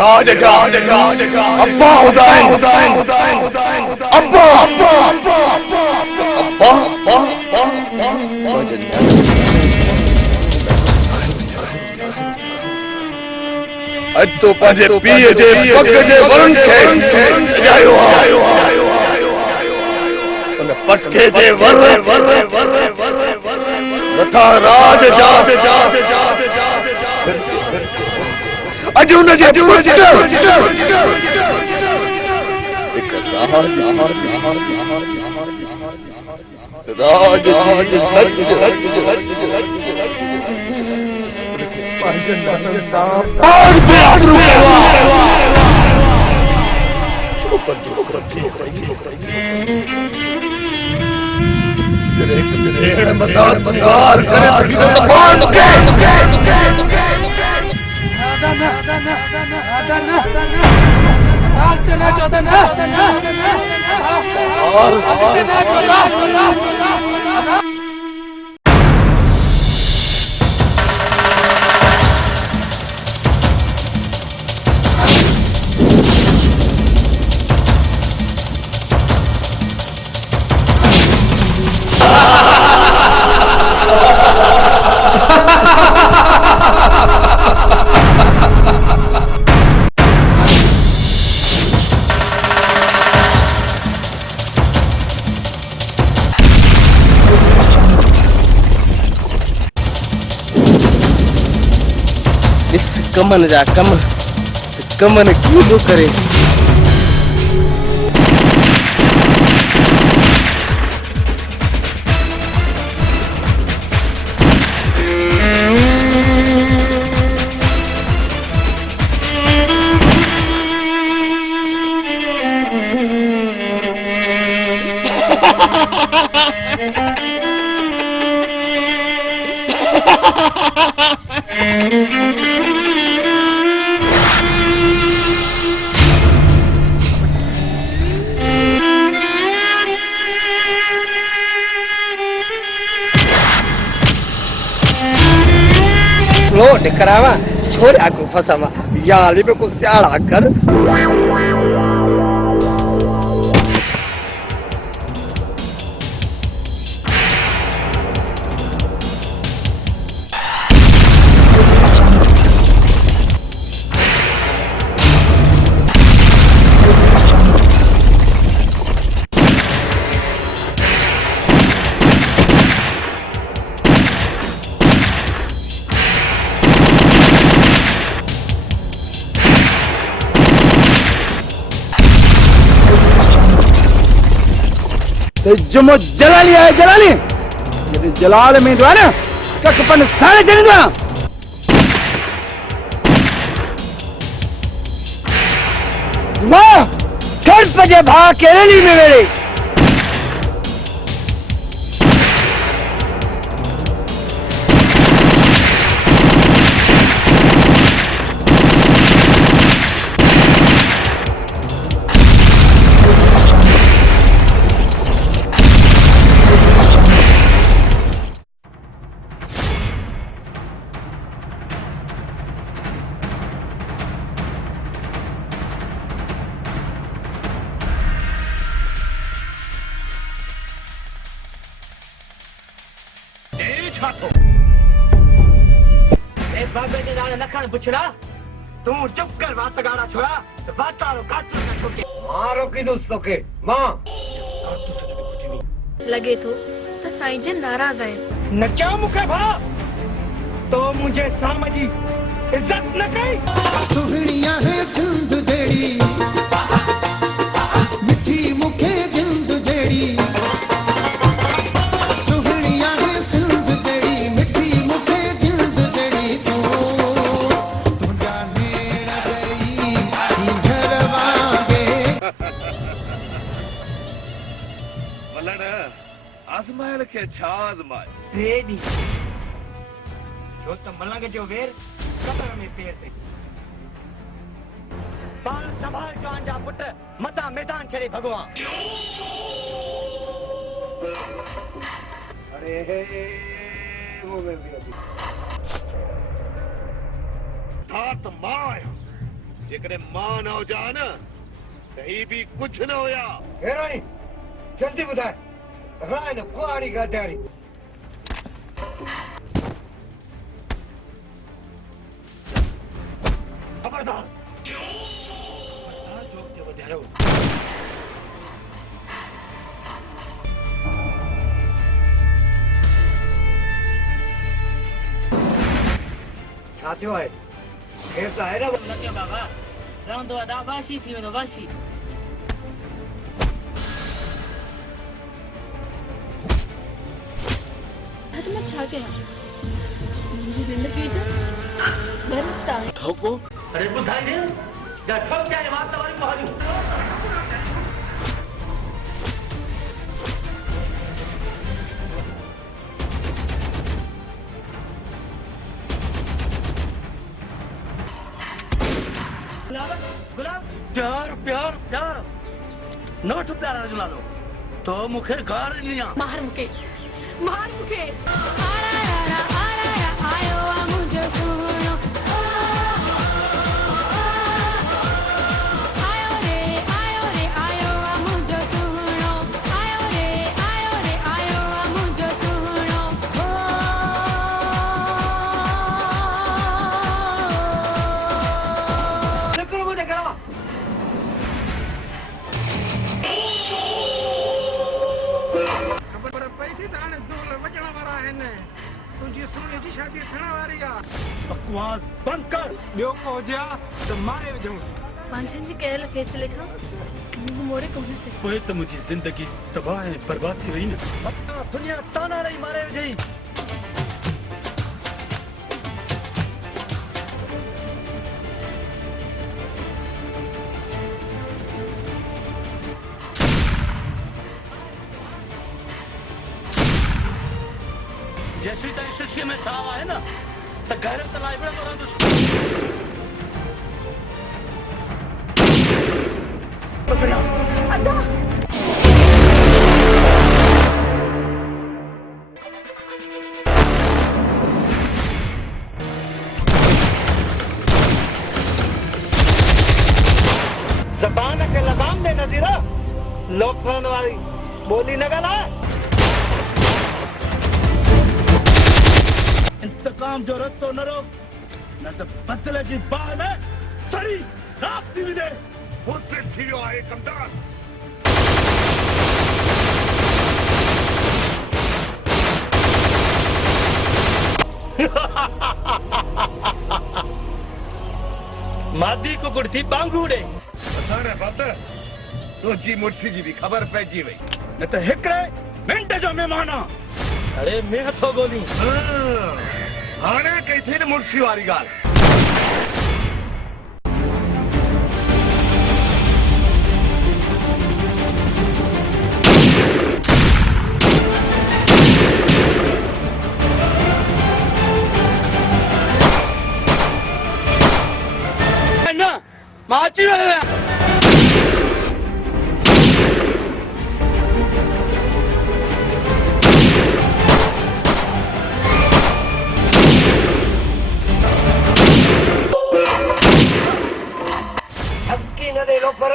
राज अब्बा उदय अब्बा अज तो पंजे पीए जे पग जे वरुण खे जायो उन पटके जे वर लथा राज अज उन जे कमन जा कमन क्यों करे करावा छोरा को फसावा याली पे को स्याड़ा कर जमो जलाली है जलाली ये जलाल में दो है ना ककपन सारे चले दो माँ थर्ड बजे भाग केरली में मेरे बाबे ने दादा नखण पुछड़ा तू चुप कर बात गाड़ा छोड़ा तो बात तारो कातुस न ठोके मारो की दोस्तों के मां कातुस ने कुछ नहीं लगे तो साईं जन नाराज आहिनि न क्या मुखे भा तो मुझे सामजी इज्जत न कई सुहणिया है सिंध जेड़ी मिठी मुखे जिंद जेड़ी सुहणिया है सिंध जेड़ी मिठी मुखे जिंद जेड़ी तू जाने गई घरवागे मलण आज़माइण खे छा आज़माए रेडी छो त मलंग जो वेर कबर में पेर ते बाल संभाल जान जा पुट मता मैदान छड़े भगवान अरे वो में भी अभी तात मां आहियां जेकॾहिं मां न हुजां न त ही बि कुझु न हुया हेरानी जल्दी बुधाए राय न कुआड़ी गाड़ी खबरदार खबरदार जोक ते वधायो छा थियो आहे केर त आहे न लॻियो बाबा रहंदो आहे दाबाशी थी वेंदो वाशी त मां छा कयां मुंहिंजी ज़िंदगी जो भरिश्ता आहे ठोको अरे बुधाई दे जा ठोक के बात वाली मोहरियो गुलाब प्यार प्यार प्यार नोट प्यार जुला लो तो मुखे घर लिया मार मुके आयो आ मुझे सुनो आयो रे आयो आ मुझे सुनो आयो रे आयो आ मुझे सुनो निकलो मुझे करा खबर पई थी त हाणे दूर वजण वारा आहिनि तुंहिंजी सोने जी शादी थियण वारी आहे बकवास बंद कर ॿियो को हुजे हा त मारे विझूं पंहिंजनि जे कयल फ़ैसिले खां मुंहुं मोड़े कोन सघे पोइ त मुंहिंजी ज़िंदगी तबाह ऐं बर्बाद थी वई न दुनिया ताना रही मारे विझई जैसी ताईं शिष्य में साव आहे न त गैरत लाइ विढ़ंदो रहंदुसि अदा ज़बान खे लगाम दे नज़ीरा लोकरन वाली बोली न ॻाल्हाए इंतकाम जो रस्तो न रोक न त बदले जी बाह में सड़ी रात थी वञे बुज़दिल थी वियो आहे कमदार मादी कुकुड़ थी बांगू उड़े असां न बस तुंहिंजी मुर्सी जी बि ख़बर पइजी वई न त हिकिड़े मिंट जो महिमान आहे अरे मैं हथो गोली हाणे कई थी न मुर्सी वारी ॻाल्हि न मां अची वियो आहियां धमकी न दे लो पर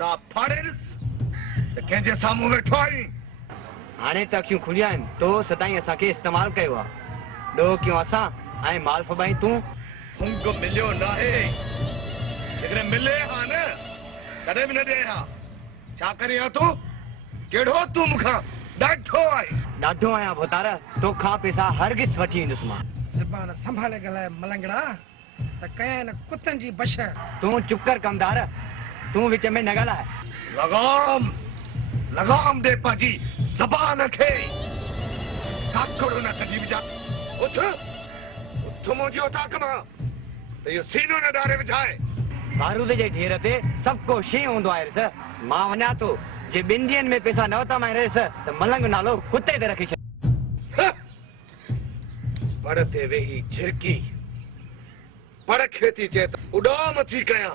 उड़ा फाड़ेस त कंहिंजे साम्हूं वेठो आहीं हाणे त अखियूं खुलिया आहिनि तो सदाईं असांखे इस्तेमालु कयो आहे ॾोह कयूं असां ऐं माल फबाई तूं फुंग मिलियो नाहे जेकॾहिं मिले हा न तॾहिं बि न ॾे हा छा करे हा तूं कहिड़ो तूं मूंखां ॾाढो आहे ॾाढो आहियां भोतार तोखां पैसा हरगिज़ वठी ईंदुसि मां ज़बान संभाले ॻाल्हाए मलंगड़ा त कया न कुतनि जी बश तूं चुप कर कमदार तूं विच में न ॻाल्हाए लगाम दे पंहिंजी ज़बान खे काकड़ो न कढी विझा उथ मुंहिंजी औताक मां त इहो सीनो न ॾारे विझाए बारूद जे ढेर ते सभु को शइ हूंदो आहे रिस मां वञा थो जे ॿिनि ॾींहंनि में पैसा न वरिता मां रिस त मलंग नालो कुते ते रखी छॾ पड़ ते वेही झिरकी पड़ खे थी चए त उॾाम थी कयां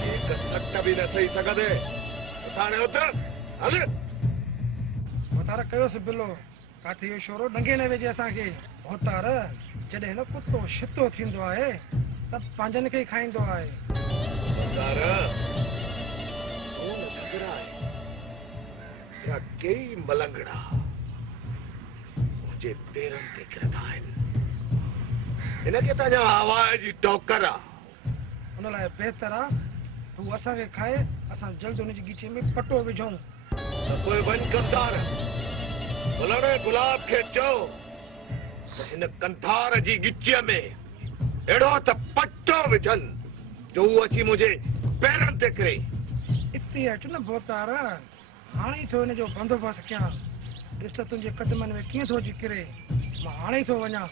हिकु सट बि न सही सघंदे हाणे उथ हल भोतार कयोसि बिलो काथे इहो शोरो डंगे न वेझे असांखे भोतार जॾहिं न कुतो शितो थींदो आहे त पंहिंजनि खे ई खाईंदो आहे तूं न घबराए या कई मलंगड़ा मुंहिंजे पेरनि ते किरंदा आहिनि हिनखे त अञा आवाज़ जी टोकर आहे उन लाइ बहितर आहे हू असांखे खाए असां जल्द हुनजी गीचे में पटो विझूं त पोइ वञ कंधार भुलड़े गुलाब खे चओ त हिन कंधार जी गिचीअ में अहिड़ो त पटो विझनि जो हू अची मुंहिंजे पेरनि ते किरे इते अच न भोतार हाणे ई थो हिनजो बंदोबस्तु कयां ॾिस त तुंहिंजे कदमनि में कीअं थो अची किरे मां हाणे ई थो वञा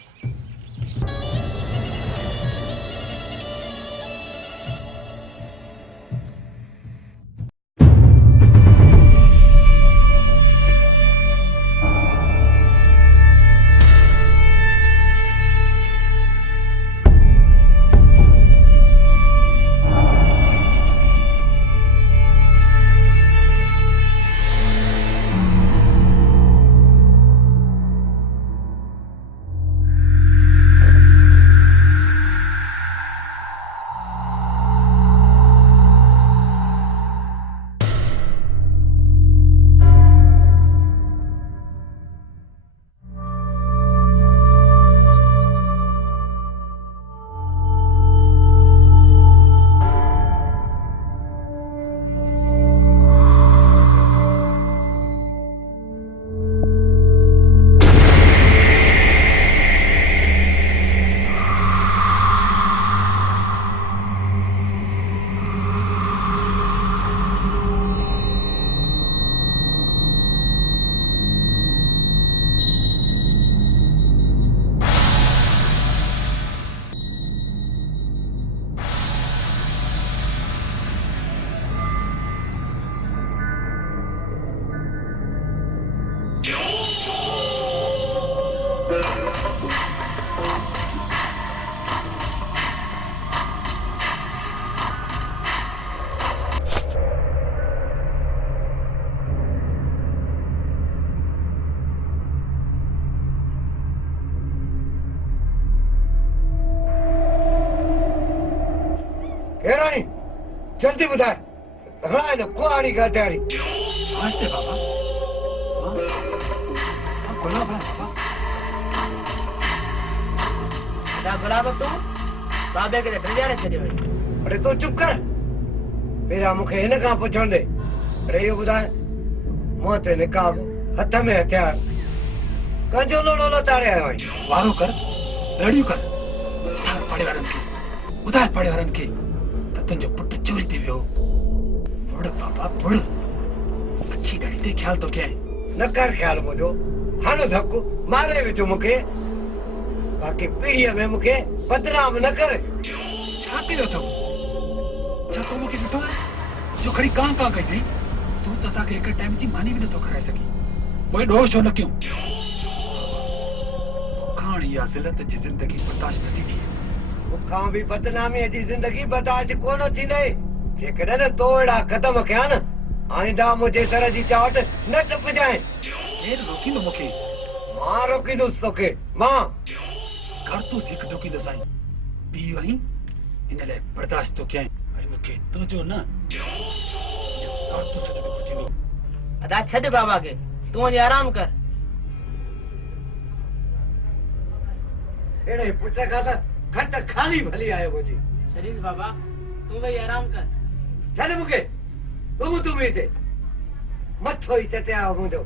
रानी जल्दी बुधाए हाँ न कुआड़ी गाड़ी आस्ते बाबा गुलाब है बाबा दा गुलाब तू बाबे के ड्रिजारे छॾियो हुई अरे तू चुप कर मेरा मूंखे हिन खां पुछण दे अरे इहो ॿुधाए मुंहं ते निकाब हथ में हथियार कंहिंजो लोड़ो लताड़े आयो आहीं वारो कर रेडियो कर ॿुधाए पढ़े वारनि खे त तुंहिंजो पुटु चोरी थी वियो बुड़ बाबा बुड़ अच्छी ॾाढी ते ख्याल तो कयां न कर ख्याल मुंहिंजो हाणो धक्को मारे विझो मूंखे बाक़ी पीढ़ीअ में मूंखे बदनाम न कर छा कयो अथव छा तो मूंखे ॾिठो आहे जो खड़ी कां कां कई अथई तूं त असांखे हिकु टाइम जी मानी बि नथो खाराए सघी पोइ ॾोह छो न कयूं बुखाण इहा ज़िलत जी ज़िंदगी बर्दाश्त नथी थिए मूंखां बि बदनामीअ जी ज़िंदगी बर्दाश्त कोन थींदई जेकॾहिं न तो अहिड़ा क़दम कया न आईंदा मुंहिंजे दर जी चावट न टपजांइ केरु रोकींदो मूंखे मां रोकींदुसि तोखे मां करतूस हिकु डोकींदो साईं पीउ आहीं इन लाइ बर्दाश्त तो कयां ऐं मूंखे तुंहिंजो न कारतूस ने कुछ लो अदा छॾ बाबा खे तूं वञी आराम कर अहिड़े पुट खां त खट खाली भली आयो मुंहिंजी शरीफ बाबा तूं वही आराम कर छॾ मूंखे तूं बि हिते मथो ई चटिया मुंहिंजो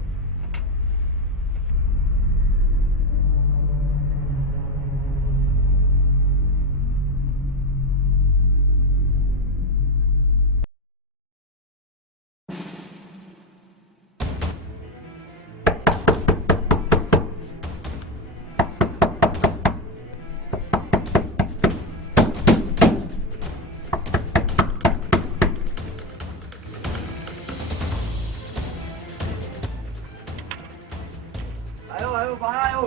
आयो बाहर आयो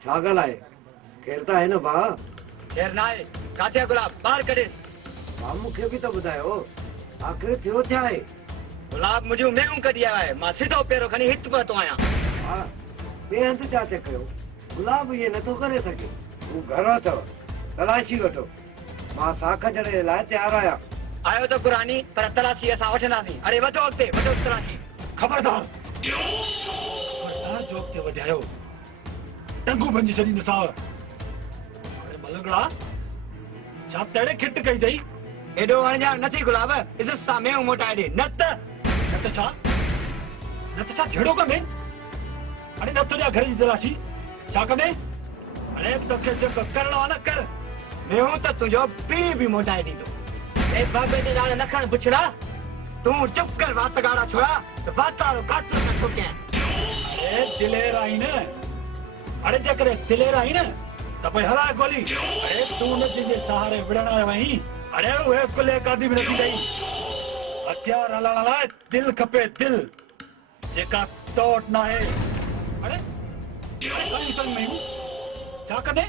छा ॻाल्हि आहे केरु त आहे न भाउ केर ना आहे काथे गुलाब ॿाहिरि कढेस भाउ मूंखे बि त ॿुधायो आख़िर थियो छा आहे गुलाब मुंहिंजूं मेहूं कढी आयो आहे मां सिधो पेरो खणी हित पहुतो आहियां हा ॿिए हंधि जांच कयो गुलाब इहे नथो करे सघे हू घणो अथव तलाशी वठो मां साख जड़े जे लाइ तयारु आहियां आयो त गुरानी पर तलाशी असां वठंदासीं अरे वधो अॻिते वधो तलाशी खबरदार जो अॻिते वधायो टंगू भंजी छॾींदोसांव अरे मलंगड़ा छा तड़े खिट कई अथई एॾो अणॼाण नथी गुलाब इज़त सां मेहूं मोटाए ॾे न त छा झेड़ो कंदे अरे नथो ॾिया घर जी तलाशी छा कंदे अरे तोखे जेको करणो आहे न कर मेहूं त तुंहिंजो पीउ बि मोटाए ॾींदो ए बाबे ते नाले न खण बुछड़ा तूं चुप कर वात गाड़ा छोड़ा त वातारो कातूस न ठोके अरे दिलेर आई न अरे जेकरे दिलेर आई न त पोइ हलाए गोली अरे तू न जिंजे सहारे विढ़ण आयो आहीं अरे उहे कुले कादी बि नथी ॾेई हथियार हलाइण लाइ दिल खपे दिल जेका तोट न आहे अरे काई तंग में छा कंदे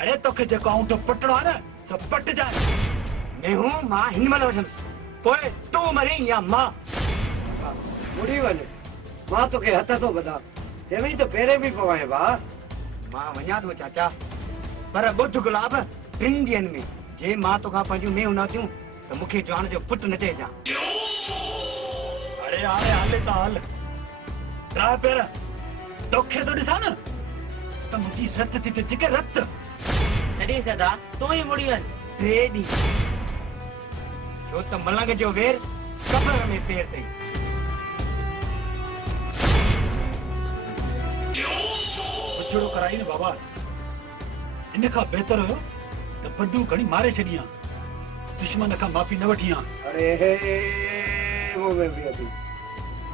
अरे तोखे जेको आऊं पटणो आहे न सभु पटिजांइ मेहूं मां हिन महिल वठंदुसि पोइ तूं मरी या मां मुड़ी वञ मां तोखे हथ थो ॿधा चवई त पेरे बि पवाए भाउ मां वञा थो चाचा पर ॿुध गुलाब 3 ॾींहंनि में जे मां तोखां पंहिंजूं मेहूं न थियूं त मूंखे जवान जो पुटु न चइजां अरे हाणे हले त हल ड्राइ पेर तोखे तो ॾिसां न त मुंहिंजी रत थी टिके रत छॾी सदा तूं ई मुड़ी वञ 3 ॾींहं छो त मलंग जो वेर कबर में पेर अथई बुछड़ो कराई न बाबा इन खां बहितर हुयो त बंदूक खणी मारे छॾी हां दुश्मन खां माफ़ी न वठी हां अरे हे वो में भी थी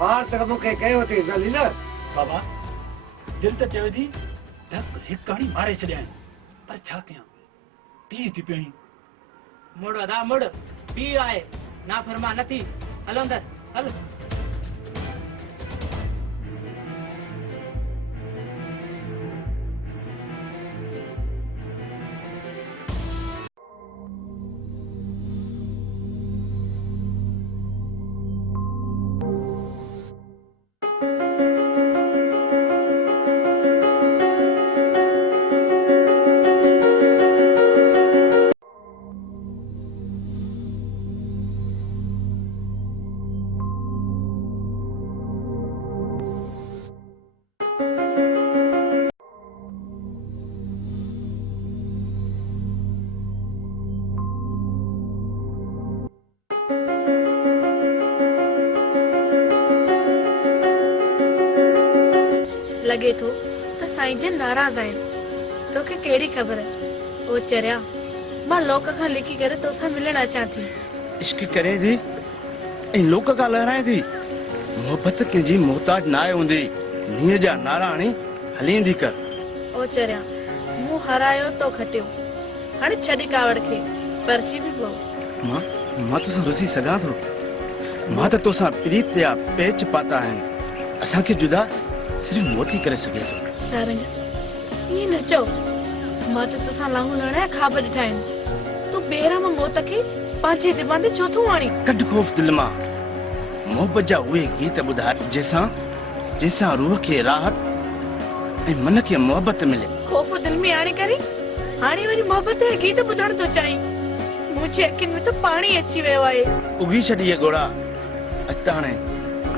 हार तक मूंखे कयो थी ज़लील बाबा दिल त चवे थी धक हिकु हणी मारे छॾिया पर छा कयां पीउ थी पियईं मुड़ अदा मुड़ पीउ आहे नाफ़रमा नथी हल अंदर हल लगे थो त साईं जन नाराज़ आहिनि तोखे कहिड़ी ख़बर ओ चरिया मां लोक खां लिकी करे तोसां मिलण अचां थी इश्क करे थी ऐं लोक खां लहराए थी मोहबत कंहिंजी मोहताज न आहे हूंदी नीअ जा नारा हणी हलींदी कर ओ चरिया मूं हरायो तो खटियो हाणे छॾी कावड़ खे परची बि पओ मां तोसां रुसी सघां थो मां त तोसां प्रीत या पेच पाता आहिनि असांखे जुदा सिर्फ़ मोती करे सघे थो सारंग ये न चओ मां त तोसां लाहू नड़ा ख़्वाब ॾिठा आहिनि तूं बेरहम मौत खे पंहिंजे दिमाग़ में छो थो आणी कढ खौफ़ दिल मां मोहबत जा उहे गीत ॿुधाए जंहिंसां रूह खे राहत ऐं मन खे मोहबत मिले खौफ दिल में आणे करे हाणे वरी मोहब्बत जा गीत ॿुधण थो चाहीं मुंहिंजे अखियुनि में त पाणी अची वियो आहे उगी छॾी घोड़ा अच त हाणे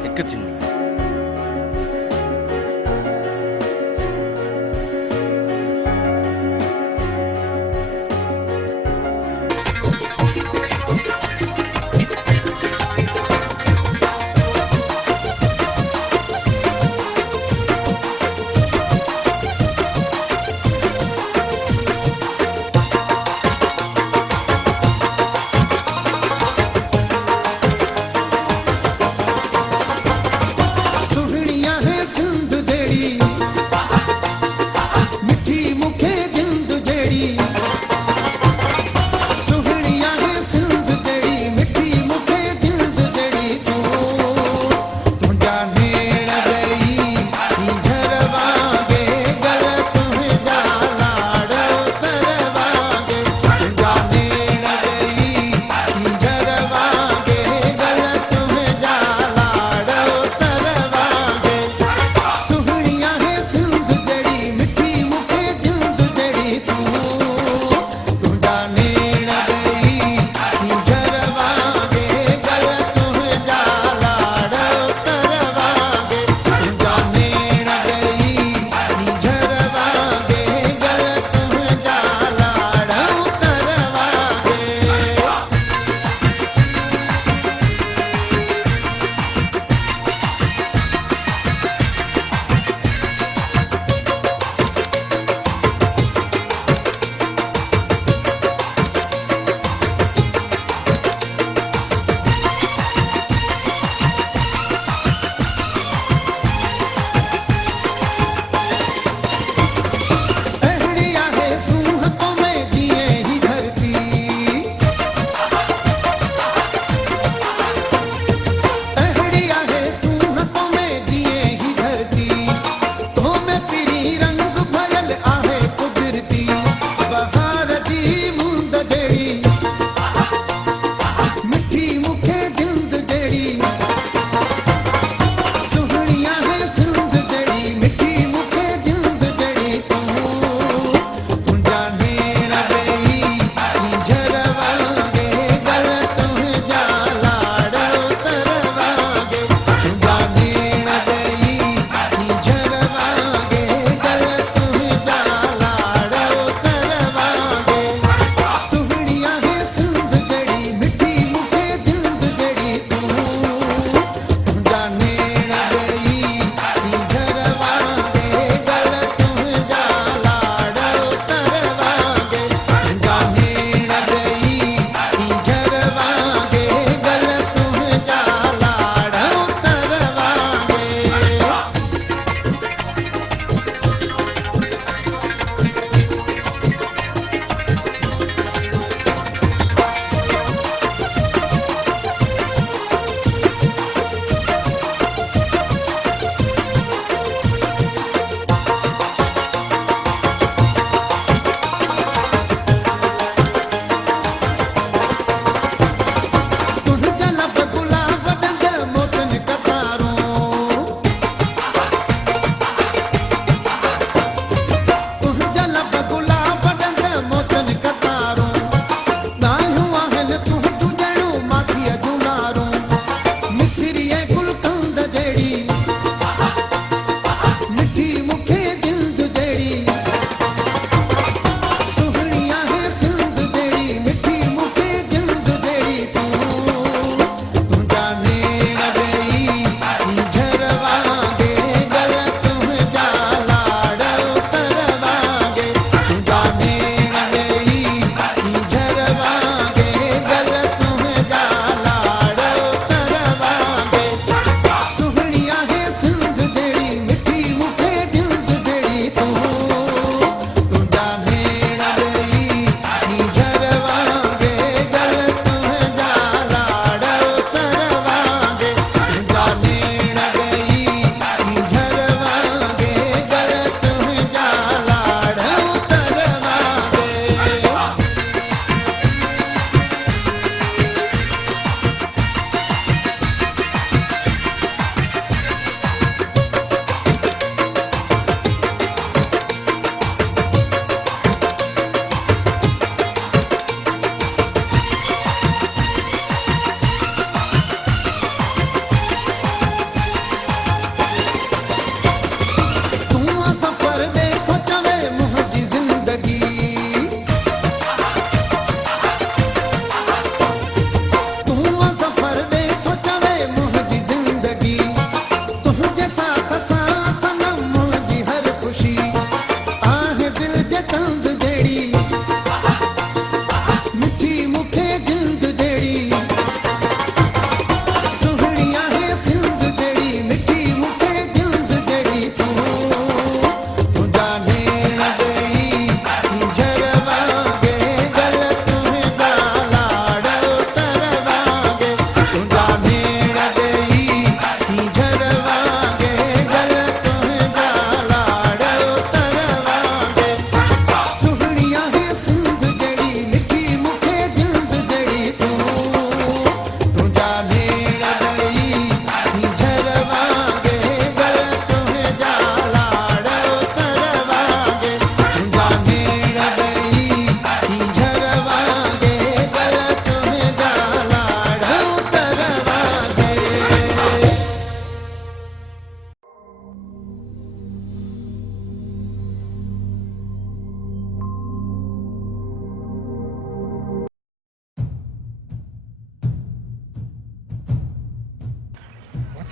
हिकु थियूं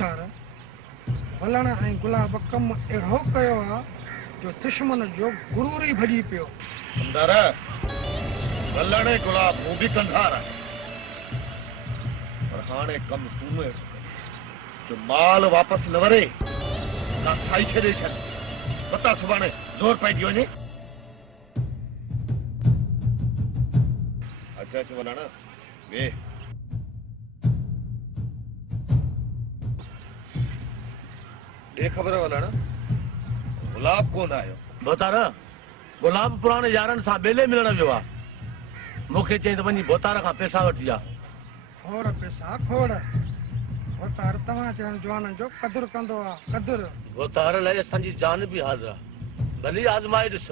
मोतार वलण ऐं गुलाब कम अहिड़ो कयो आहे जो दुश्मन जो गुरूर ई भॼी पियो। कंधार वलण गुलाब हूं भी कंधार है पर हाणे कम तू में जो माल वापस न वरे का साई खे दे छॾ पता सुभाणे जोर पइजी वञे। अच वलण वे दे ख़बर वलण गुलाब कोन आयो। बोतार गुलाब पुराणे यारनि सां बेले मिलण वियो आहे। मूंखे चई त वञी बोतार खां पैसा वठी जा। खोड़ पैसा खोड़ मोतार तव्हां जहिड़नि जवाननि जो क़दुरु कंदो आहे क़दुरु। बोतार लाइ असांजी जान बि हाज़िर आहे भली आज़माए ॾिस।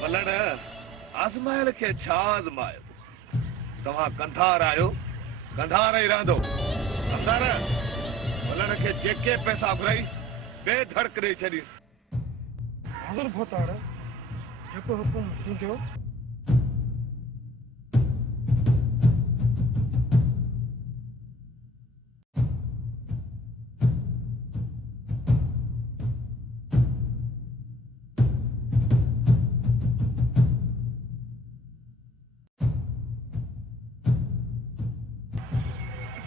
वलण आज़माइल खे छा आज़मायो तव्हां कंधार आयो कंधार ई रहंदो। कंधार वलण खे जेके पैसा घुराई बेधड़क ॾेई छॾीस। हाज़ुर मोतार जेको हुकुम तुंहिंजो।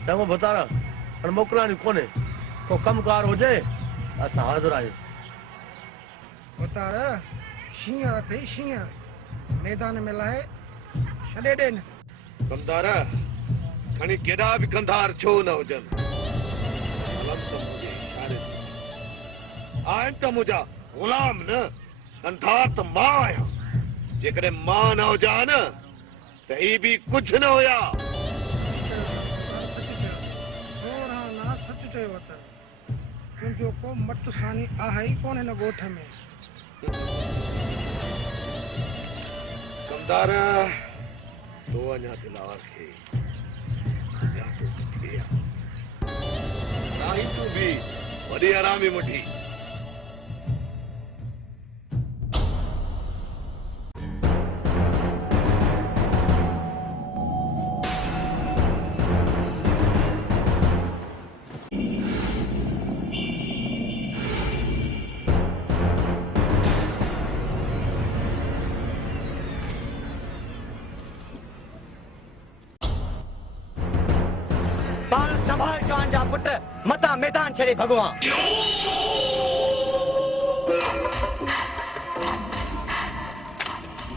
चङो बोतार हाणे मोकिलाणी कोन्हे को कमकार हुजे असां हाज़िर आहियूं। मोतार शींहं अथई शींहं मैदान में लाहे छॾे ॾे न। कंधार खणी केॾा बि कंधार छो न हुजनि हलनि त मुंहिंजे इशारे ते आहिनि त मुंहिंजा ग़ुलाम न कंधार त मां आहियां। जेकॾहिं मां न हुजां न त ही बि कुझु न हुया। सच चयो त तुंहिंजो को मट सानी आहे ई कोन हिन ॻोठ में। कंधार तो अञा दिलावर खे सुञातो किथे आहे ना ही तूं बि वॾी आरामी मुठी। पाण संभाल जवान जा पुट मता मैदान छॾे भॻवान।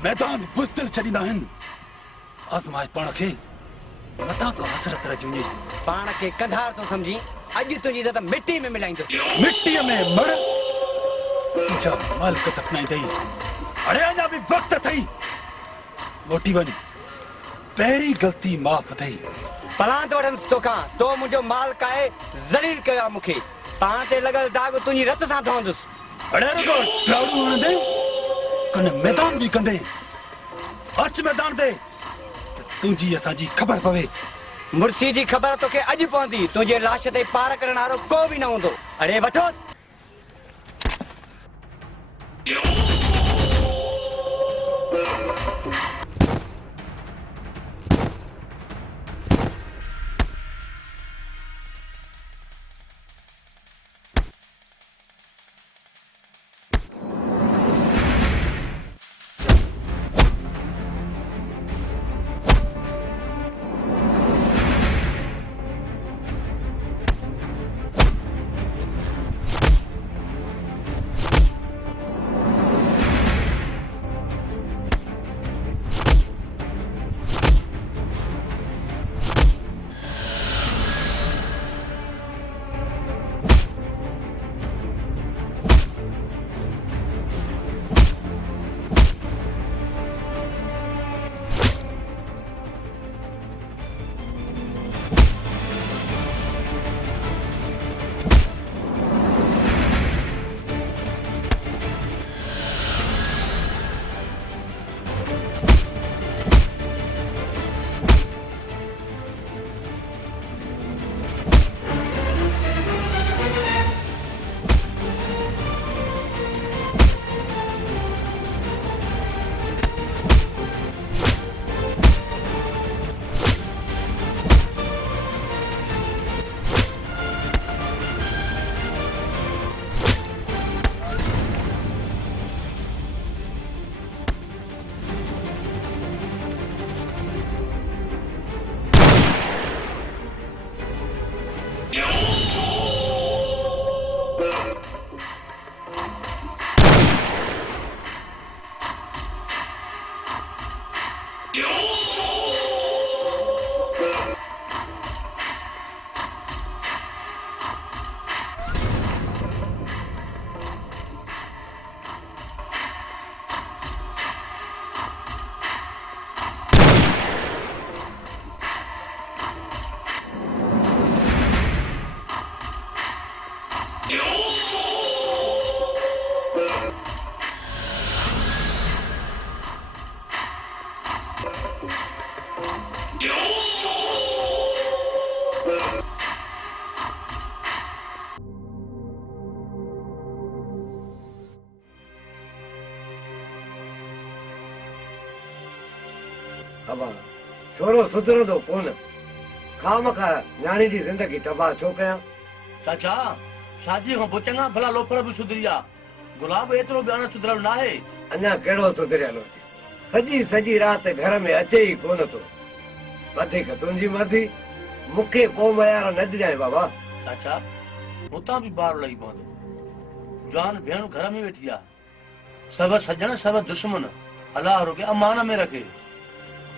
मैदान बुज़दिल छॾींदा आहिनि आज़माए पाण खे मता को हसरत रहिजी वञे। पाण खे कंधार थो सम्झी अॼु तुंहिंजी इज़त मिटी में मिलाईंदुसि। मिट्टीअ में मड़ तुंहिंजा मालिक दफ़नाईंदई। हाणे अञा बि वक़्तु अथई मोटी वञ पहिरीं ग़लती माफ़ अथई। पलां तो वठंदुसि तोखां तो मुंहिंजो मालिक आहे ज़लील कयो आहे मूंखे पाण ते लॻल दाग तुंहिंजी रत सां धोईंदुसि। अड़े रुगो त्राड़ू हणंदे कने मैदान भी कंदे अच मैदान ते तुंहिंजी असांजी ख़बर पवे। मुर्सी जी ख़बर तोखे अॼु पवंदी तुंहिंजे लाश ते पार करण वारो को बि न हूंदो। अड़े वठोसि। बाबा छोरो सुधरंदो कोन खामखा न्याणी जी ज़िंदगी तबाह छो कयां चाचा शादी खां पोइ चङा भला लोफर बि सुधरी विया गुलाब एतिरो बि हाणे सुधरियल न आहे अञा कहिड़ो सुधरियल हुजे सॼी सॼी राति घर में अचे ई कोन थो वधीक तुंहिंजी मर्ज़ी मूंखे पोइ मयार न ॾिजांइ बाबा चाचा हुतां बि ॿार लही पवंदो जवान भेण घर में वेठी आहे सभु सजण सभु दुश्मन अलाह रुके अमान में रखे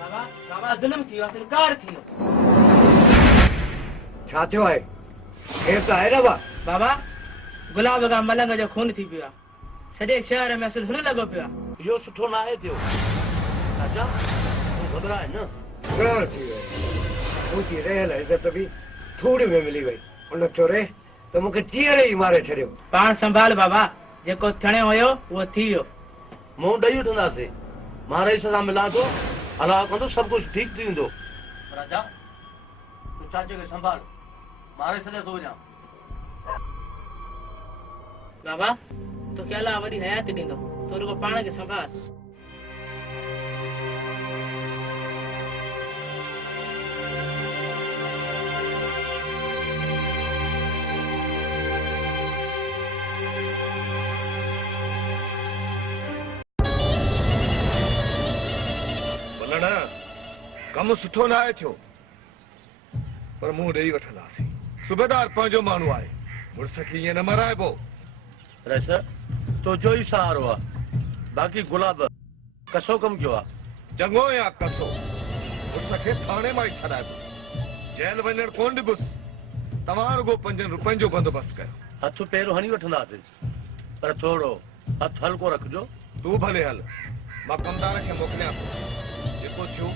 बाबा बाबा ज़ुल्म थी वियो सरकार थी वियो छा थियो आहे केरु त आहे न बा बाबा गुलाब खां मलंग जो खून थी पियो आहे सॼे शहर में असुल हुन लॻो पियो आहे इहो सुठो न आहे थियो चाचा तूं घबराए न ॻाढ़ थी वई मुंहिंजी रहियल इज़त बि थोड़ी में मिली वई उन चोरे त मूंखे चीअरे ई मारे छॾियो पाण संभाल बाबा जेको थियणो हुयो उहो थी वियो मुंहुं ॾेई वठंदासीं मारे सज़ा मिलां थो अलाह कंदो सभु कुझु ठीकु थी वेंदो राजा तूं चाचे खे संभाल मारे सॼे थो वञा बाबा तोखे अलाह वॾी हयात ॾींदो तो रुगो पाण खे संभाल वलण कमु सुठो न आहे थियो पर मुंहुं ॾेई वठंदासीं सूबेदार पंहिंजो माण्हू आहे मुड़ुस खे ईअं न मराइबो रस तुंहिंजो ई सहारो आहे बाक़ी गुलाब कसो कमु कयो आहे चङो या कसो मुड़ुस खे थाणे मां ई छॾाइबो जेल वञणु कोन ॾिबुसि तव्हां रुगो 5 रुपयनि जो बंदोबस्तु कयो हथु पेर हणी वठंदासीं पर थोरो हथु हल्को रखिजो तूं भले हल मां कमदार खे मोकिलियां थो जेको थियो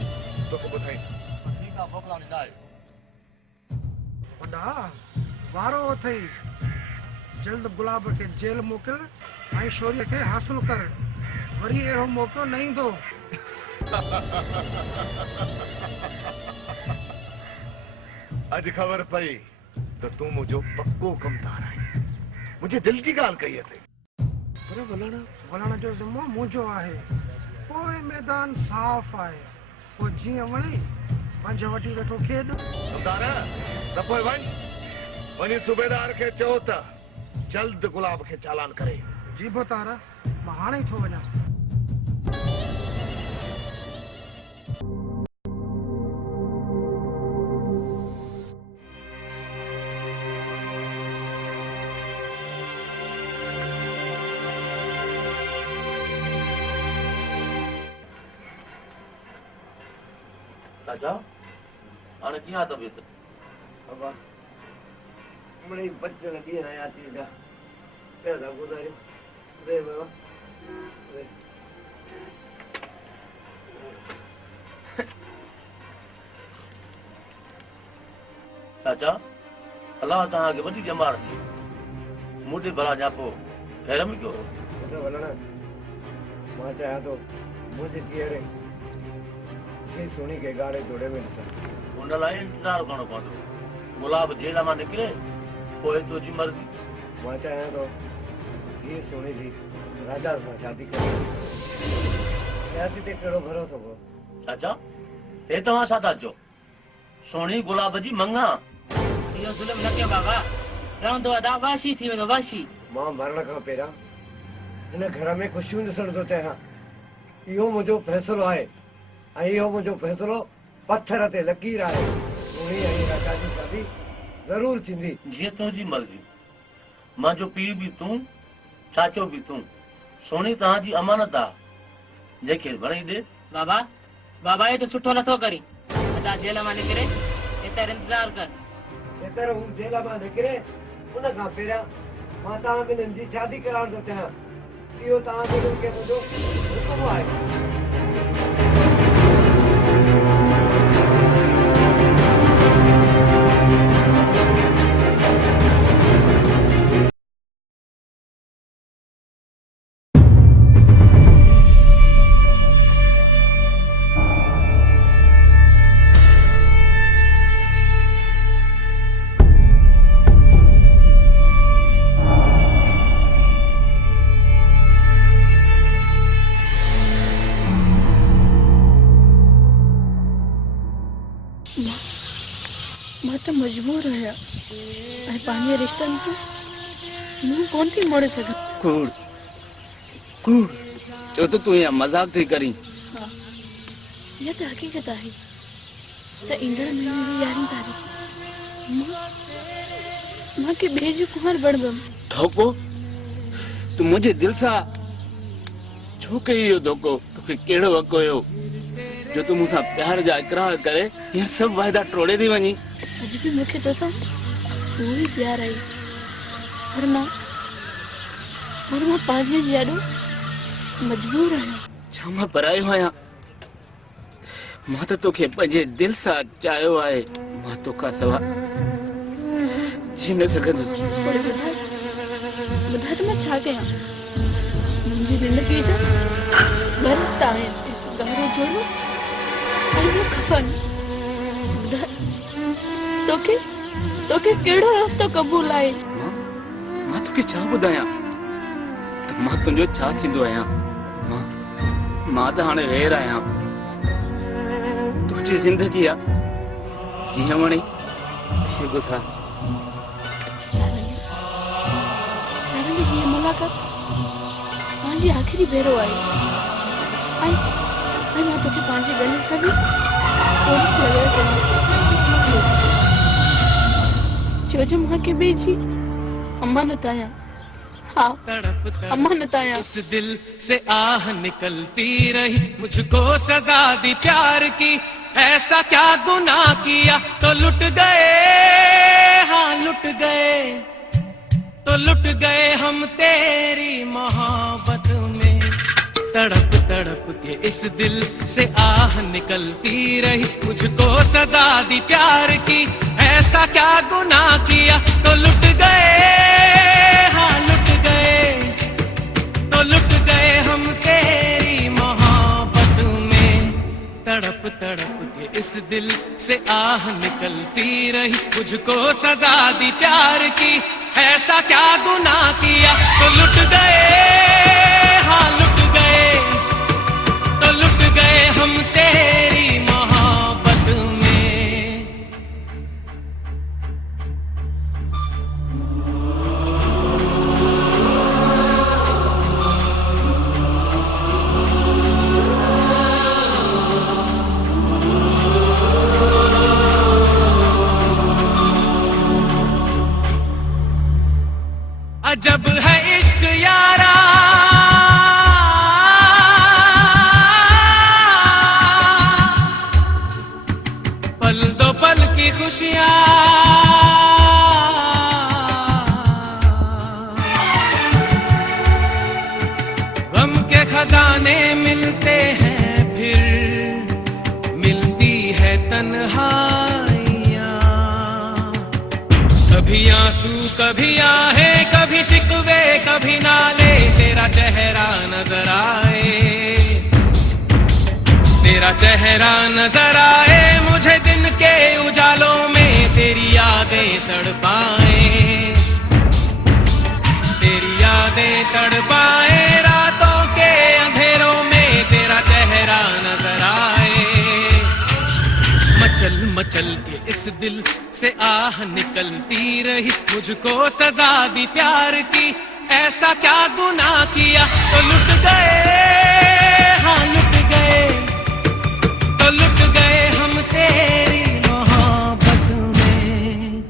तोखे ॿुधाईंदुमि ठीकु आहे मोकिलां ॾींदा वॾा वारो अथई जल्द गुलाब खे जेल मोकिल ऐं शौर्य खे हासिल कर वरी अहिड़ो मौक़ो न ईंदो अॼु ख़बर पई त तूं मुंहिंजो पक्को कमदार आहीं मुंहिंजे दिलि जी ॻाल्हि कई अथई पर वलण जो ज़िम्मो मुंहिंजो आहे पोइ मैदान साफ़ आहे पोइ जीअं वणे पंज वठी वेठो खेॾ कमदार त पोइ वञी सूबेदार खे चओ त जल्द गुलाब खे चालान करे जी बोतारा मां हाणे ई थो वञा चाचा हाणे कीअं आहे तबियत बाबा मिड़ई बचन ॾींहं हयाती जा पिया था गुज़ारियो वे बाबा वे चाचा अलाह तव्हांखे वॾी ॼमार ॾी मूंटे भला जापो ख़ैर में कयो बेटा वलण मां चाहियां थो मुंहिंजे चेहरे थी सुणी के ॻाढ़े जोड़े में ॾिसां उन लाइ इंतज़ारु करणो पवंदो गुलाब जेल मां निकिरे पोइ तुंहिंजी मर्ज़ी मां चाहियां थो थी सुणी जी राजा सां शादी करे हयाती ते कहिड़ो भरोसो हो चाचा हे तव्हां छा था चओ सोणी गुलाब जी मंगा इहो ज़ुल्म न कयो बाबा रहंदो अदा वाशी थी वेंदो वाशी मां मरण खां पहिरियां हिन घर में ख़ुशियूं ॾिसण थो चाहियां इहो मुंहिंजो फ़ैसिलो आहे ऐं इहो मुंहिंजो फ़ैसिलो पत्थर ते लकीर आहे सुणी ऐं राजा जी शादी ज़रूर थींदी जीअं तुंहिंजी मर्ज़ी मुंहिंजो पीउ बि तूं चाचो बि तूं सोणी तव्हांजी अमानत आहे जंहिंखे भराई ॾे बाबा बाबा ये तो सुठो नथो करी अदा जेल मां निकिरे एतर इंतजार कर एतर हू जेल मां निकिरे उन खां पहिरियां मां तव्हां ॿिन्हिनि जी शादी कराइण थो चाहियां इहो तव्हां ॿिन्हिनि खे मुंहिंजो हुकुम आहे मजबूर आहियां ऐं पंहिंजे रिश्तनि खे मूं कोन थी मोड़े सघां। कूड़ कूड़ चो तो तू यहाँ मजाक थी करी। हा इहा त हक़ीक़त आहे त ईंदड़ महीने जी 11 तारीख़ मां के ॿिए जो कुंवर बणबम। धोखो तू मुझे दिल सा छो कई इहो धोखो? तोखे कहिड़ो हक़ हुयो जो तू मूंसां प्यार जा इकरार करे हींअर सभु वाइदा टोड़े थी वञी? अॼु बि मूंखे तोसां उहो ई प्यार आई पर मां पंहिंजे ॾाढो मजबूर आहियां। छा मां परायो आहियां? मां त तोखे पंहिंजे दिल सां चाहियो आहे। मां तोखां सवा जी न सघंदुसि। पोइ ॿुधाए त मां छा कयां? मुंहिंजी ज़िंदगी जा ॿ रस्ता आहिनि, हिकु गहरो जोड़ो ऐं ॿियो खफ़न। ॿुधाए तोखे कहिड़ो रस्तो क़बूल आहे? मां तोखे छा ॿुधायां त मां तुंहिंजो छा थींदो आहियां? मां त हाणे वेर आहियां। तुंहिंजी ज़िंदगी आहे जीअं वणे तीअं गुज़ार। सारंगी हीअ मुलाक़ात मुंहिंजी आख़िरी भेरो आहे ऐं मां तोखे पंहिंजे गले सां बि कोन थी लॻाए सघां छो जो मां के ॿिए जी अमानत आहियां। हाँ अमानत आहियां। उस दिल से आह निकलती रही, मुझको सजा दी प्यार की। ऐसा क्या गुनाह किया तो लुट गए, हाँ लुट गए, तो लुट गए हम तेरी मोहब्बत में। तड़प तड़प के इस दिल से आह निकलती रही, मुझको सजा दी प्यार की। ऐसा क्या गुनाह किया तो लुट गए, हाँ लुट गए, तो लुट गए हम तेरी मोहब्बत में। तड़प तड़प के इस दिल से आह निकलती रही, मुझको सजा दी प्यार की। ऐसा क्या गुनाह किया तो लुट गए, हाँ लुट गए, तो लुट गए हम तेरी मोहब्बत में। अजब है इश्क यारा, पल दो पल की खुशियां, गम के खजाने मिलते हैं फिर मिलती है तन्हाइयां। कभी आंसू कभी आहे, कभी शिकवे कभी नाले, तेरा चेहरा नजर आए, तेरा चेहरा नजर आए मुझे दिन के उजालों में। तेरी यादें तड़पाए, तेरी यादें तड़पाए रातों के अंधेरों में। तेरा चेहरा नजर आए, मचल मचल के इस दिल से आह निकलती रही, मुझको सजा दी प्यार की। ऐसा क्या गुनाह किया तो लुट गए, हाँ लुट गए, तो लुट गए हम तेरी मोहब्बत में।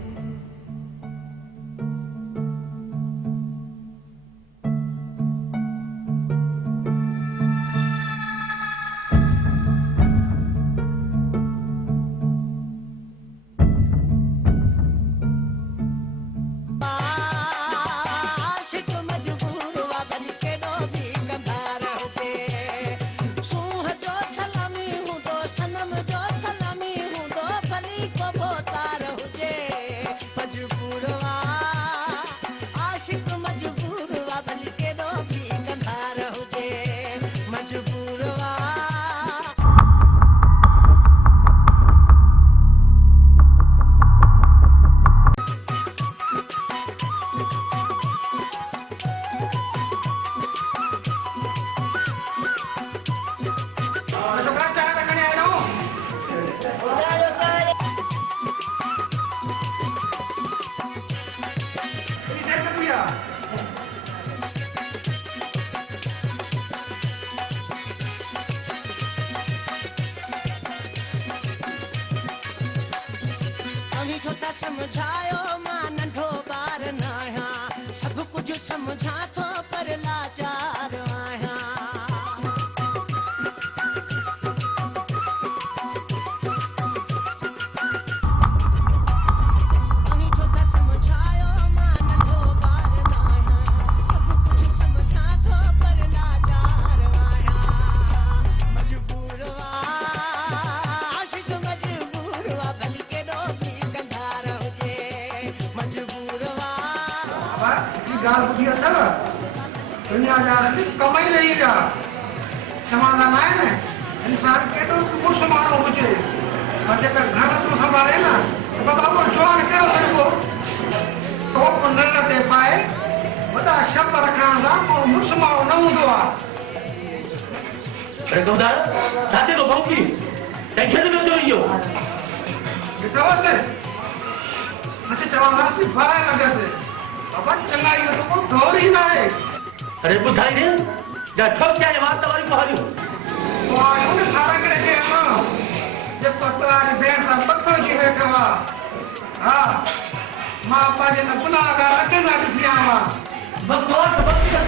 आशिक मजबूर हुआ बन के डोबी कंधार होके। छो त समझायो मां नंढो ॿार न आहियां सभु कुझु समझा थो पर लाचार आहियां तव्हीं छो त समझायो मां नंढो ॿार न आहियां सभु कुझु समझा थो पर लाचार आहियां मजबूर आशिक़ मजबूर भली केॾो बि कंधार हुजे मजबूर बाबा ये गाल बुद्धि अथव दुनिया जा असली कमाई नहीं जा चवंदा न आहिनि इंसान केॾो ख़ुशि माण्हू हुजे पर जेकर घर नथो संभाले न त बाबा उहो जवान कहिड़ो सघिबो टोप नंढ ते पाए वॾा शप रखण सां को मुड़ुसु माण्हू न हूंदो आहे अरे कमदार छाते तो भौंकी कंहिंखे थो जो इहो ॾिठोसि सच चवंदासीं फाए लॻसि बाबा चङा इहो त को दौर ई न आहे अरे ॿुधाई ने जा ठोक क्या बात वारी कुहारियूं वाह उन सारा करे के न जे पतवारी भेण सां पतो जी वेठो आहे हा मां पंहिंजे न गुनाहगार अखियुनि सां ॾिसी आयो आहियां बकवास बंदि कर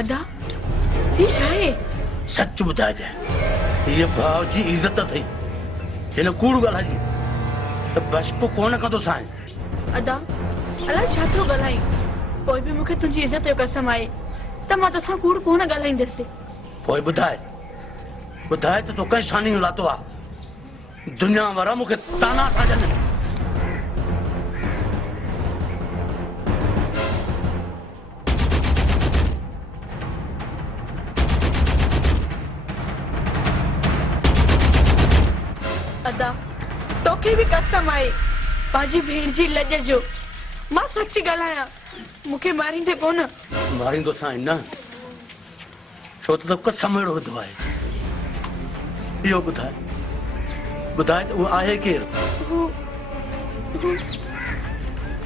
अदा ये छा आहे सच ॿुधाइजांइ हीअ भाउ जी इज़त थई हिन कूड़ ॻाल्हाई त बशको कोन कंदो साईं अदा अलाए छा थो ॻाल्हाई पोइ बि मूंखे तुंहिंजी इज़त जो कसम आहे त मां तोसां कूड़ कोन ॻाल्हाईंदसि पोइ ॿुधाए ॿुधाए त तो कंहिं शानी लातो आहे दुनिया वारा मूंखे ताना था ॾियनि अदा तोखे भी कसम आहे पंहिंजी भेण जी लॼ जो मां सच ॻाल्हायां मूंखे मारींदे कोन मारींदो साईं न छो त कसम अहिड़ो हूंदो आहे इहो ॿुधाए ॿुधाए त उहो आहे केरु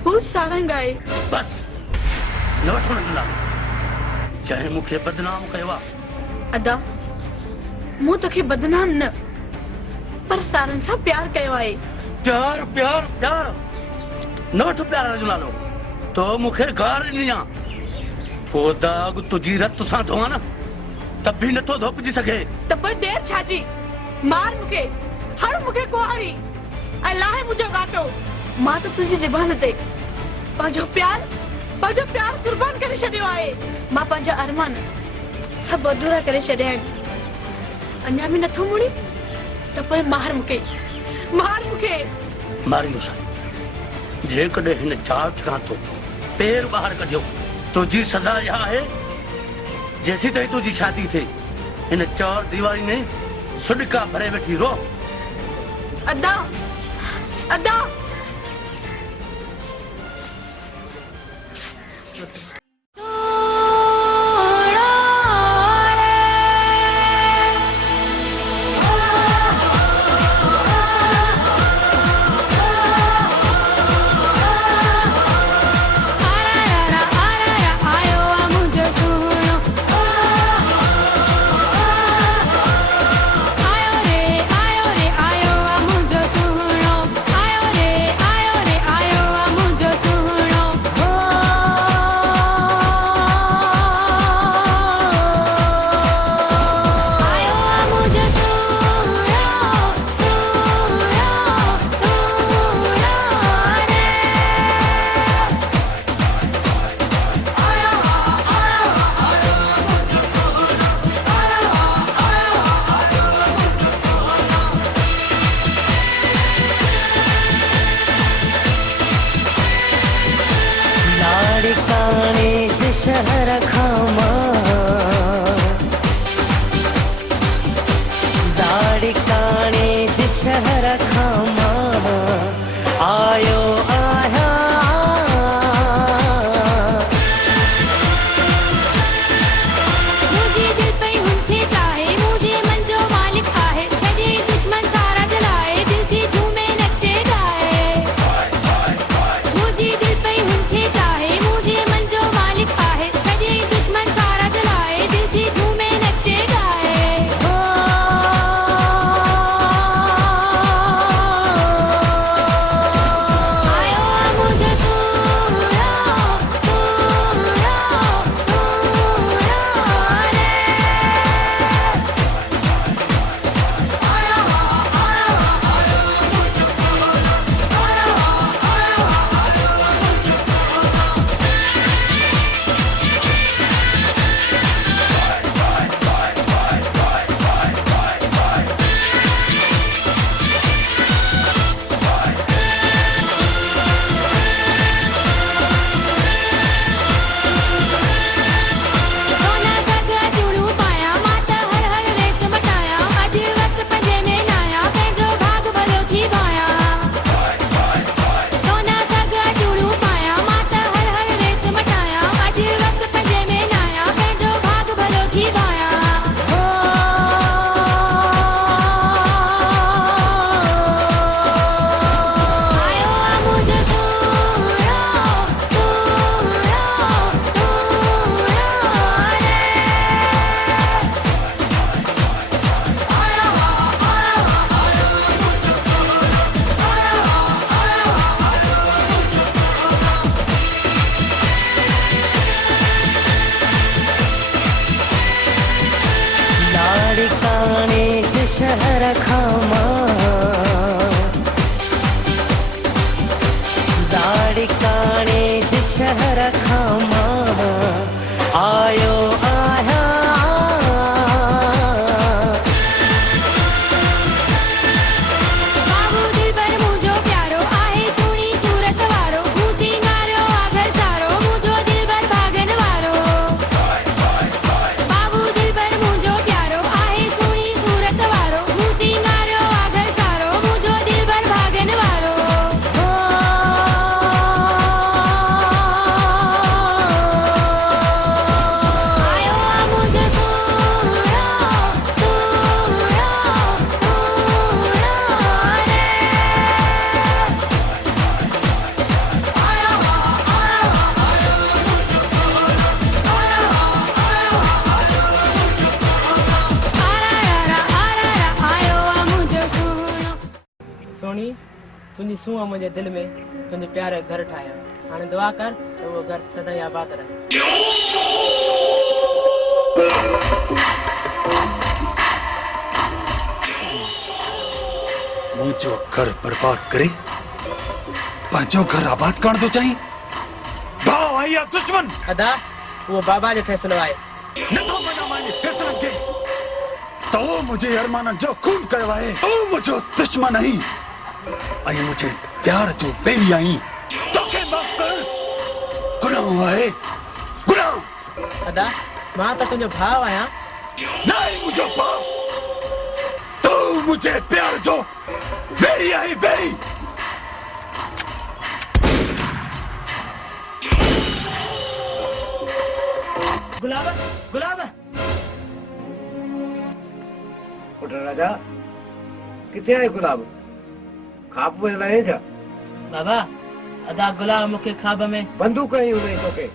हू सारंग आहे बस न वठो न नालो जंहिं मूंखे बदनाम कयो आहे अदा मूं तोखे बदनाम न पर सारंग सां प्यार कयो आहे प्यार प्यार प्यार न वठो प्यार जो नालो तो मूंखे गार ॾिनी आहे पोइ दाग तुंहिंजी रत सां धोआ न त बि नथो धोपिजी सघे त पोइ देर छाजी मार मूंखे हर मूंखे कुहाड़ी ऐं लाहे मुंहिंजो घाटो मां त तुंहिंजी ज़बान ते पंहिंजो प्यार कुर्बान करे छॾियो आहे मां पंहिंजा अरमान सभु अधूरा करे छॾिया आहिनि अञा बि नथो मुड़ी त पोइ मार मूंखे मारींदो साईं जेकॾहिं हिन चाट खां तो पेर ॿाहिरि कढियो तुंहिंजी सज़ा इहा आहे जेसी ताईं तुंहिंजी शादी थिए हिन चार दीवारी में सुॾिका भरे वेठी रो अदा अदा आयो रे शहर खामा दाढ़ी काने ज शहर खामा आयो आया बाबू दिलबर मुझो प्यारो आहे सुणी सूरत वारो हूं सिंगारो आघर सारो मुझो दिलबर भागन वारो बाबू दिलबर मुझो प्यारो आहे सुणी सूरत वारो हूं सिंगारो आघर सारो मुझो दिलबर भागन वारो आयो आ मुझो सूरो सूरो सूरो रे आयो आ मुझो सूरो सोनी तुंहिंजी सूंहं मुंहिंजे दिलि में तुंहिंजे प्यारे घर ठाहिया हाणे दुआ कर त उहो घर सदाईं आबाद रहे मुझो घर बर्बाद करे पंहिंजो घर आबाद करण थो चाहीं भाउ आई या दुश्मन अदा उहो बाबा जो फ़ैसिलो आहे नथो मना माने फैसलन के तो मुझे अरमानन जो खून कयो आहे ओ मुझो दुश्मन आई आई मुझे प्यार जो वेरी आई तोखे माफ कर गुनाह आहे गुनाह अदा मां त तुंहिंजो भाउ आहियां नहीं मुझो भाउ तू मुझे प्यार जो वेरी आई वेरी गुलाब गुलाब पुट राजा किथे आहे गुलाब खाप में लाए जा बाबा अदा गुलाब मूंखे ख़्वाब में बंदूक ही हुनई तोखे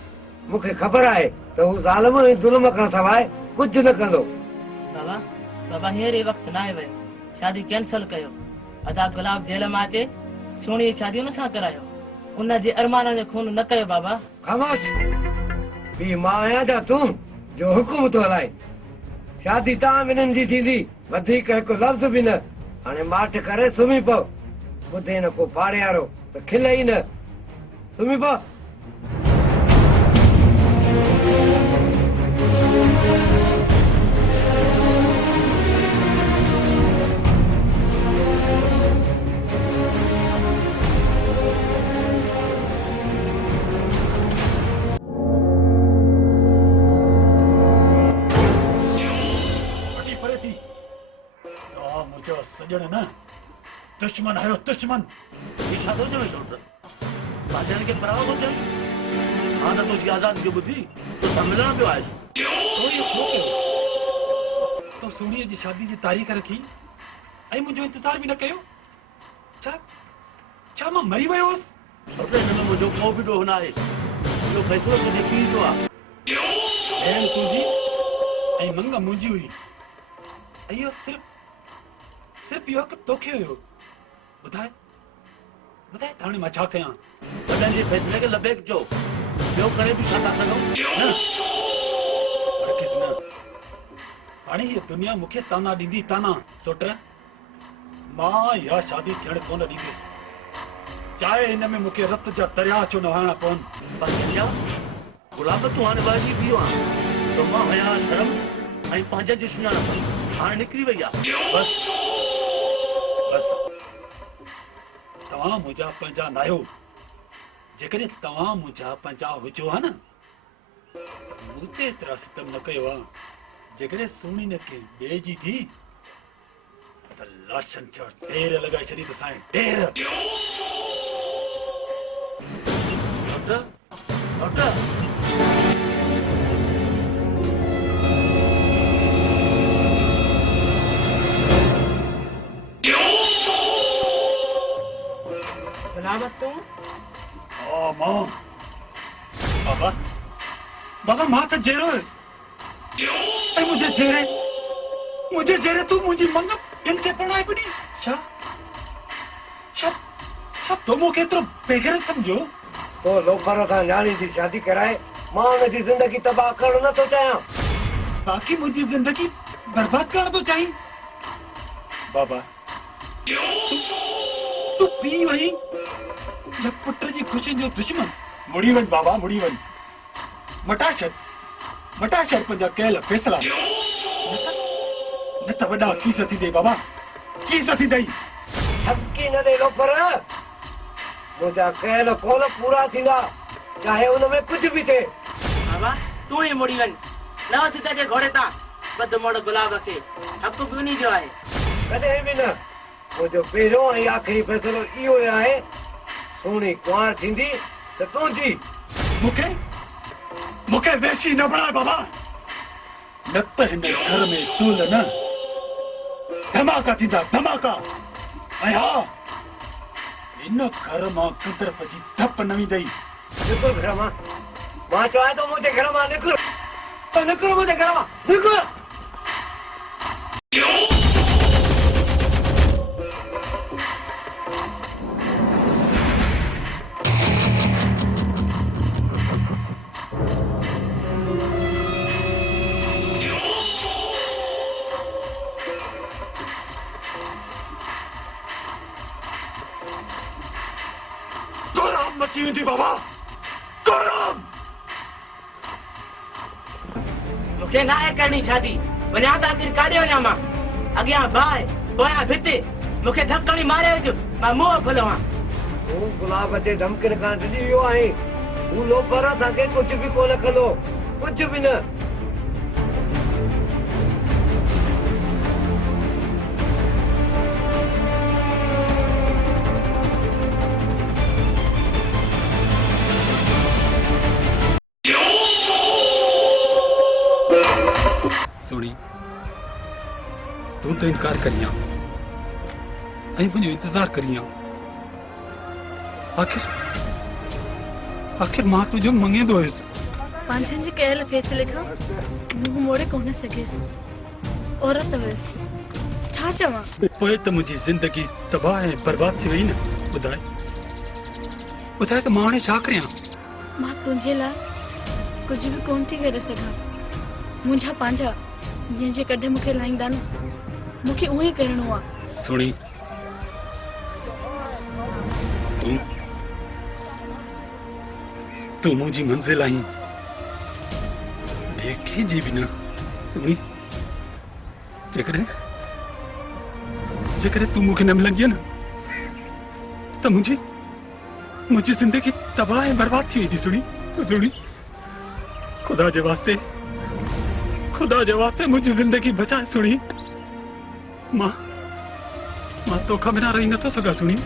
मूंखे ख़बर आहे त हू ज़ालिम ऐं ज़ुल्म करण सवाइ कुझु न कंदो बाबा बाबा हींअर ई वक़्तु न आहे वियो शादी कैंसिल कयो अदा गुलाब जेल मां अचे सुहिणी शादी हुन सां करायो उन जे अरमान जो खून न कयो बाबा ख़ामोश ॿी मां आहियां जा तूं जो हुकुम थो हलाए शादी तव्हां ॿिन्हिनि जी थींदी वधीक हिकु लफ़्ज़ बि न हाणे माठ करे सुम्ही पओ ॿुधे न को फाड़े वारो त खिले ई न सुम्ही पओ अटी परे थी तो मुझो सजण न दुश्मन आयो दुश्मन ये छा थो चवे छोट पंहिंजनि खे पराओ थो चवे हा त तुंहिंजी आज़ादी जो ॿुधी तो सम्मिलण पियो आयुसि तो ये छो कयो तो सोनीअ जी शादी जी तारीख़ रखी ऐं मुंहिंजो इंतज़ार बि न कयो छा छा मां मरी वियो हुअसि छोट हिन में मुंहिंजो को बि ॾोह न आहे इहो फ़ैसिलो तुंहिंजे पीउ जो आहे भेण तुंहिंजी ऐं मंग मुंहिंजी हुई ऐं इहो सिर्फ़ इहो हिकु तोखे हुयो ॿुधाए ॿुधाए त हाणे मां छा कयां वॾनि जे फ़ैसिले खे लबेक चओ ॿियो करे बि छा था सघूं न पर किस न हाणे हीअ दुनिया मूंखे ताना ॾींदी ताना सोट मां इहा शादी थियण कोन ॾींदुसि चाहे हिन में मूंखे रत जा दरिया छो न वहणा पवनि पर जंहिंजा गुलाब तूं हाणे वहशी थी वियो आहे तो मां हया शर्म ऐं पंहिंजे जी सुञाणप हाणे निकिरी वई आहे बस बस तव्हां मुंहिंजा पंहिंजा न आहियो जेकॾहिं तव्हां मुंहिंजा पंहिंजा हुजो हा न त मूं ते एतिरा सितम न कयो आहे जेकॾहिं सोनी न के ॿिए जी थी त लाशनि जा ढेर लॻाए छॾी त साईं ढेर डॉक्टर डॉक्टर गुलाब तूं ओ मां बाबा बाबा मां त जहिड़ो हुयुसि ऐं मुंहिंजे जहिड़े तूं मुंहिंजी मंग ॿियनि खे पढ़ाए बि ॾी छा छा छा तो मूंखे एतिरो बेग़ैरत सम्झो तो लोफर सां न्याणी जी शादी कराए मां हुनजी ज़िंदगी तबाह करणु नथो चाहियां बाक़ी मुंहिंजी ज़िंदगी बर्बाद करण थो चाहीं बाबा तू पी वही या पुत्र जी खुशी जो दुश्मन मुड़ी वन बाबा मुड़ी वन मटाशर पंजा कयल फैसला न त वॾा कीस थी दे बाबा कीस थी दई धमकी न ॾे पर मुंहिंजा कयल कौल पूरा थींदा चाहे उनमें कुछ भी थे बाबा तू ही मुड़ी वन न सीता जे घोड़े ता बद मोड़ गुलाब खे हक भी उन्हीं जो आहे कॾहिं बि न मुंहिंजो पहिरियों ऐं आख़िरी फ़ैसिलो इहो ई आहे सुहिणी कुंवार थींदी त तुंहिंजी मूंखे वेशी न बणाए बाबा न त हिन घर में तूल न धमाका थींदा धमाका ऐं हा हिन घर मां कंदरफ जी धप न वेंदई निकुर घर मां मां चवां थो मुंहिंजे घर मां निकुर मुंहिंजे घर मां निकुर मची वेंदी बाबा गौरव मूंखे न आहे करणी शादी वञा त आख़िर काॾे वञा मां अॻियां बाहि पोयां भित मूंखे धकड़ी मारे विझ मां मुंहुं फुलवां तूं गुलाब जे धमकियुनि खां डिॼी वियो आहीं हू लोफर असांखे कुझु बि कोन कंदो कुझु बि न सुनी तू तो इनकार करिया ऐं मुझे इंतजार करिया आखिर मां तुझो मंगेंदो हुयुसि पंहिंजनि जे कयल फ़ैसिले खां मुंहुं मोड़े कोन सघियसि औरत हुयसि छा चवां पोइ त मुंहिंजी ज़िंदगी तबाह ऐं बर्बाद थी वई न ॿुधाए त मां हाणे छा करियां मां तुंहिंजे लाइ कुझु बि कोन थी करे सघां मुंहिंजा पंहिंजा जंहिंजे कॾहिं मूंखे लाहींदा न मूंखे उहो ई करिणो आहे सुणी तू मुंहिंजी मंज़िल आहीं ॿिए जी बि न सुणी जेकॾहिं तूं मूंखे न मिलंदीअ न त मुंहिंजी ज़िंदगी तबाह ऐं बर्बाद थी वेंदी सुणी खुदा जे वास्ते मुझे जिंदगी बचाए सुनी मां तोखा बिना रही नथो सघां सुनी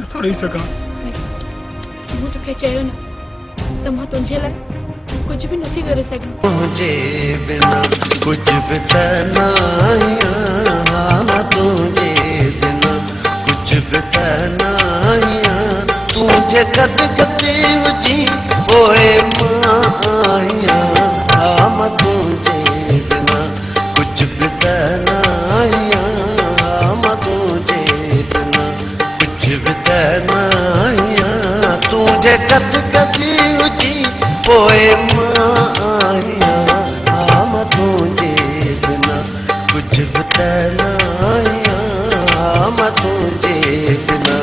नथो रही सघां मूं तोखे चयो न त मां तुंहिंजे लाइ कुझु बि नथी करे सघां तुझे बिना कुछ भी ना आया तुझे बिना कुछ भी ना आया तुझे कद कदे हुजी ओए मां आया हम तुझे बिना कुछ भी ना आया हम तुझे बिना कुछ भी ना आया तुझे कद कदे हुजी ओए मां आया हम तुझे बिना कुछ भी ना आया हम तुझे बिना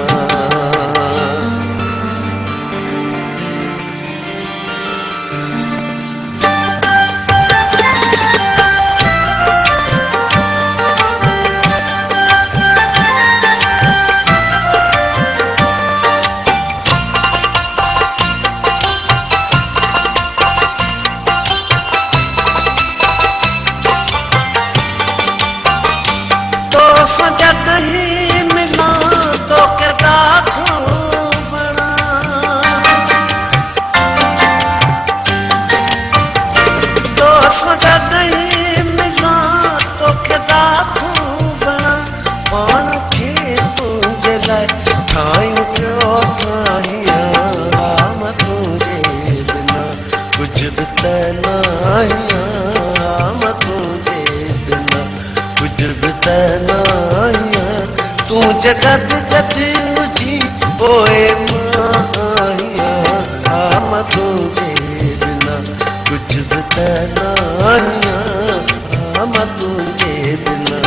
सजा नहीं मिला तो करदा बना तो सजा नहीं मिला तो करदा बना पान के तुझे लाए ठायूं क्यों ठाहिया हम तुझे बिना कुछ भी ना आया हम तुझे बिना कुछ भी ना तुझे कद कद हुजी ओए मां आया हम तुझे बिना कुछ भी ना आया हम तुझे बिना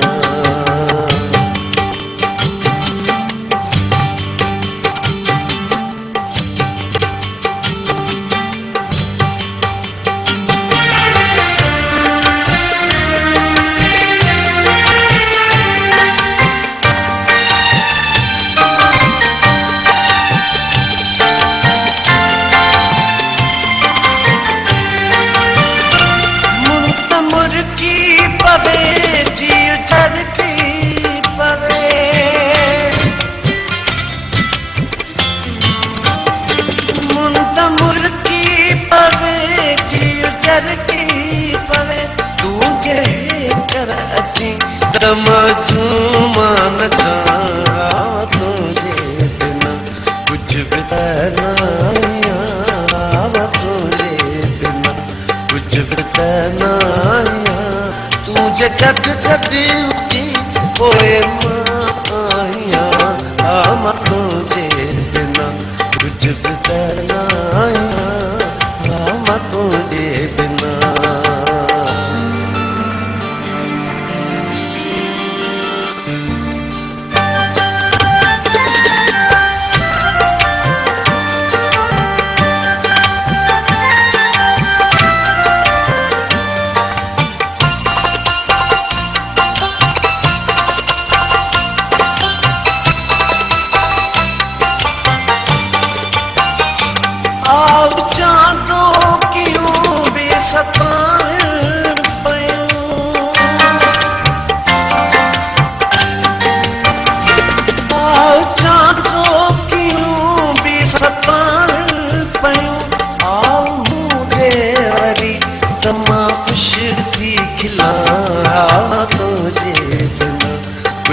चहे कर अची तमजूमान जावा तुझे बिना कुछ भी ना आवा तुझे बिना कुछ भी ना तुझे कट कट उठी ओए माया आमा तुझे बिना कुछ भी ना आमा तुझे बिना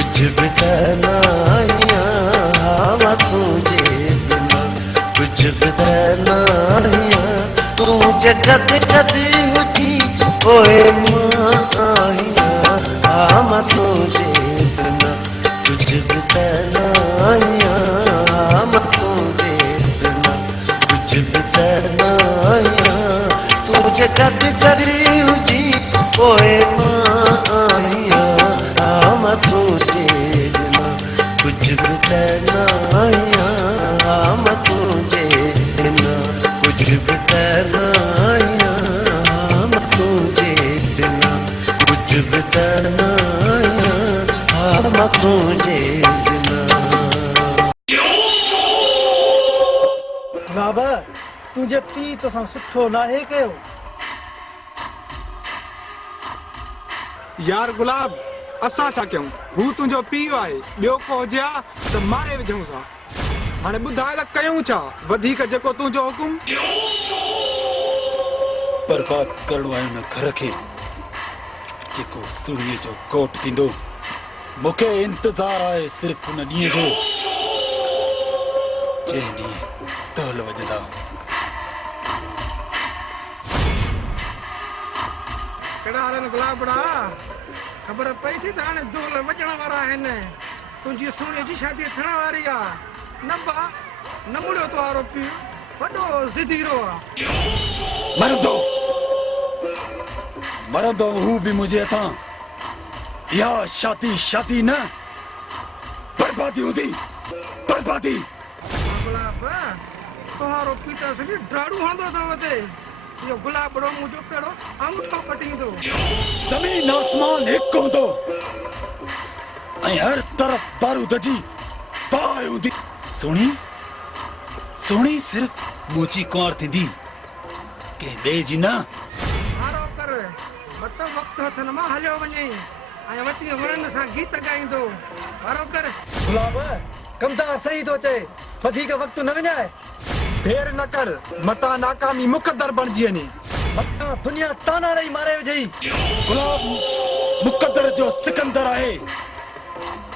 कुछ भी करना कुछ भी करना तुझे कद कद हुई ओए माया आमा तुझे बिना कुछ भी करना आमा तुझे बिना कुछ भी करना तुझे कद कद हुई ओए माया आमा तुझे बिना कुछ भी करना आमा तुझे बिना कुछ भी करना आमा तुझे बिना कुछ भी करना आमा तुझे बिना बाबा तुझे पी तो सा सुठो नाहे कयो यार गुलाब असां छा कयूं हू तुंहिंजो पीउ आहे ॿियो को हुजे हा त मारे विझूं सा हाणे ॿुधाए त कयूं छा वधीक जेको तुंहिंजो हुकुम बर्बाद करणो आहे हुन घर खे जेको सुणीअ जो कोट थींदो मूंखे इंतज़ार आहे सिर्फ़ हुन ॾींहं जो जंहिं ॾींहुं तहल वॼंदा कहिड़ा हाल आहिनि गुलाबड़ा ख़बर पई थी त हाणे दोल वॼण वारा आहिनि तुंहिंजी सुणीअ जी शादी थियण वारी आहे न बा न मुड़ियो तो वारो पीउ वॾो ज़िदीरो आहे मरंदो हू बि मुंहिंजे हथां या शादी न बर्बादी हूंदी बर्बादी गुलाब तोहारो पीउ त सॼी ॾाढो हणंदो अथव ते इहो गुलाबड़ो मुंहिंजो कहिड़ो अंगूठो पटींदो ज़मीन आसमान हिकु हूंदो ऐं हर तरफ़ बारूद जी बाहि हूंदी सुणी सिर्फ़ मुंहिंजी कुंवर थींदी कंहिं ॿिए जी न हारो कर मतो वक़्तु हथनि मां हलियो वञे ऐं वती वणनि सां गीत ॻाईंदो हारो कर गुलाब कम त सही थो चए वधीक वक़्तु न विञाए फेर न कर मता नाकामी मुक़दर बणिजी वञे दुनिया ताना ॾेई मारे विझई गुलाब मुक़दर जो सिकंदर आहे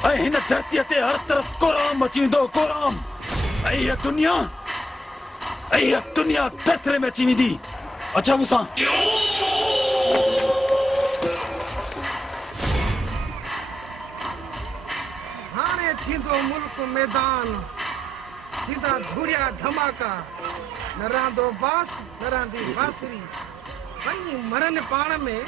ऐं हिन धरतीअ ते हर तरफ़ कोराम अची वेंदो कोराम ऐं इहा दुनिया तरतरे में अची वेंदी अच्छा मूंसां हाणे थींदो मुल्क मैदान थींदा धूरिया धमाका न रहंदो बास न रहंदी बांसुरी वञी मरनि पाण में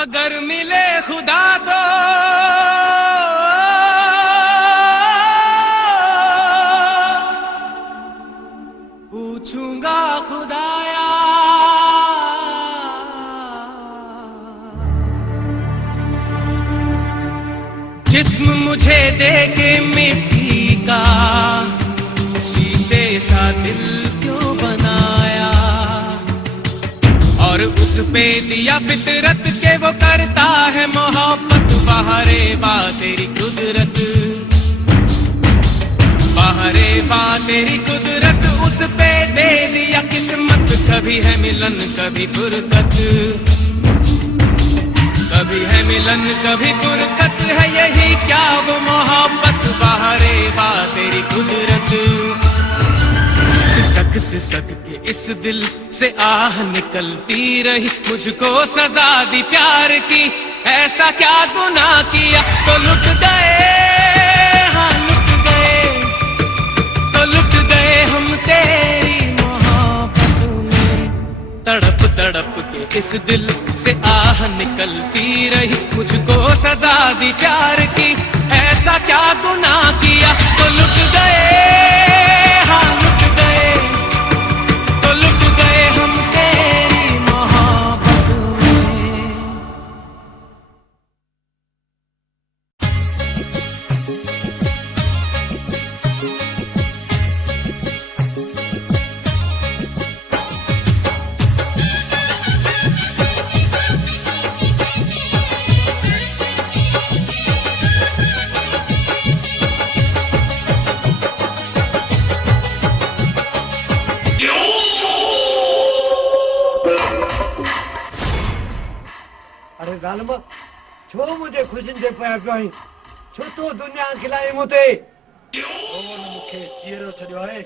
अगर मिले खुदा तो पूछूंगा खुदाया जिस्म मुझे दे के मिट्टी का शीशे सा दिल क्यों बनाया और उस पे दिया फितरत के वो करता है मोहब्बत बाहरे बा तेरी कुदरत बाहरे बा तेरी कुदरत उस पे दे दिया किस्मत कभी है मिलन कभी फुरकत कभी है मिलन कभी फुरकत है यही क्या वो मोहब्बत बाहरे बा तेरी कुदरत सिसक सिसक के इस दिल से आह निकलती रही मुझको सजा दी प्यार की ऐसा क्या गुनाह किया तो लुट गए हाँ लुट गए तो लुट गए हम तेरी मोहब्बत में तड़प तड़प के इस दिल से आह निकलती रही मुझको सजा दी प्यार की ऐसा क्या गुनाह किया तो लुट गए हाँ लुट गए तो लुट गए हम तेरी मोहब्बत में अरे ज़ालिम छो मुझे खुशियुनि जे पिया पियो आहीं छो तो दुनिया खिलाई मूंते ओन मूंखे चीरो छॾियो आहे ऐं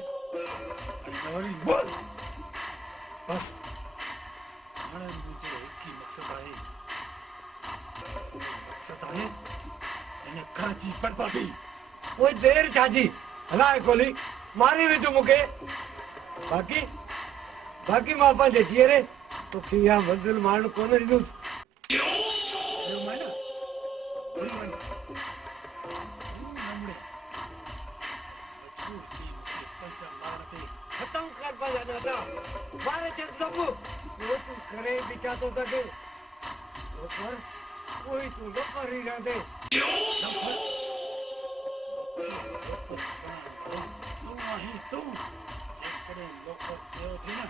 न वरी बोल बस हाणे मुंहिंजो हिकु ई मक़सदु आहे हिन घर जी बर्बादी ओए देर छाजी हलाए गोली मारी विझो मूंखे बाक़ी बाक़ी मां पंहिंजे जीअरे तोखे इहा मंज़िल माण्हू कोन ॾींदुसि चयो मैं न वरी वञ तूं न मुड़े मजबूर थी मूंखे पंहिंजा मारण ते खत्म कर पंहिंजा नाता मारे छॾ सभु उहो तूं करे बि छा थो सघे पर उहो ई तूं नौकर ई रहंदे तूं आहीं तूं जेकॾहिं नौकर चयो थी न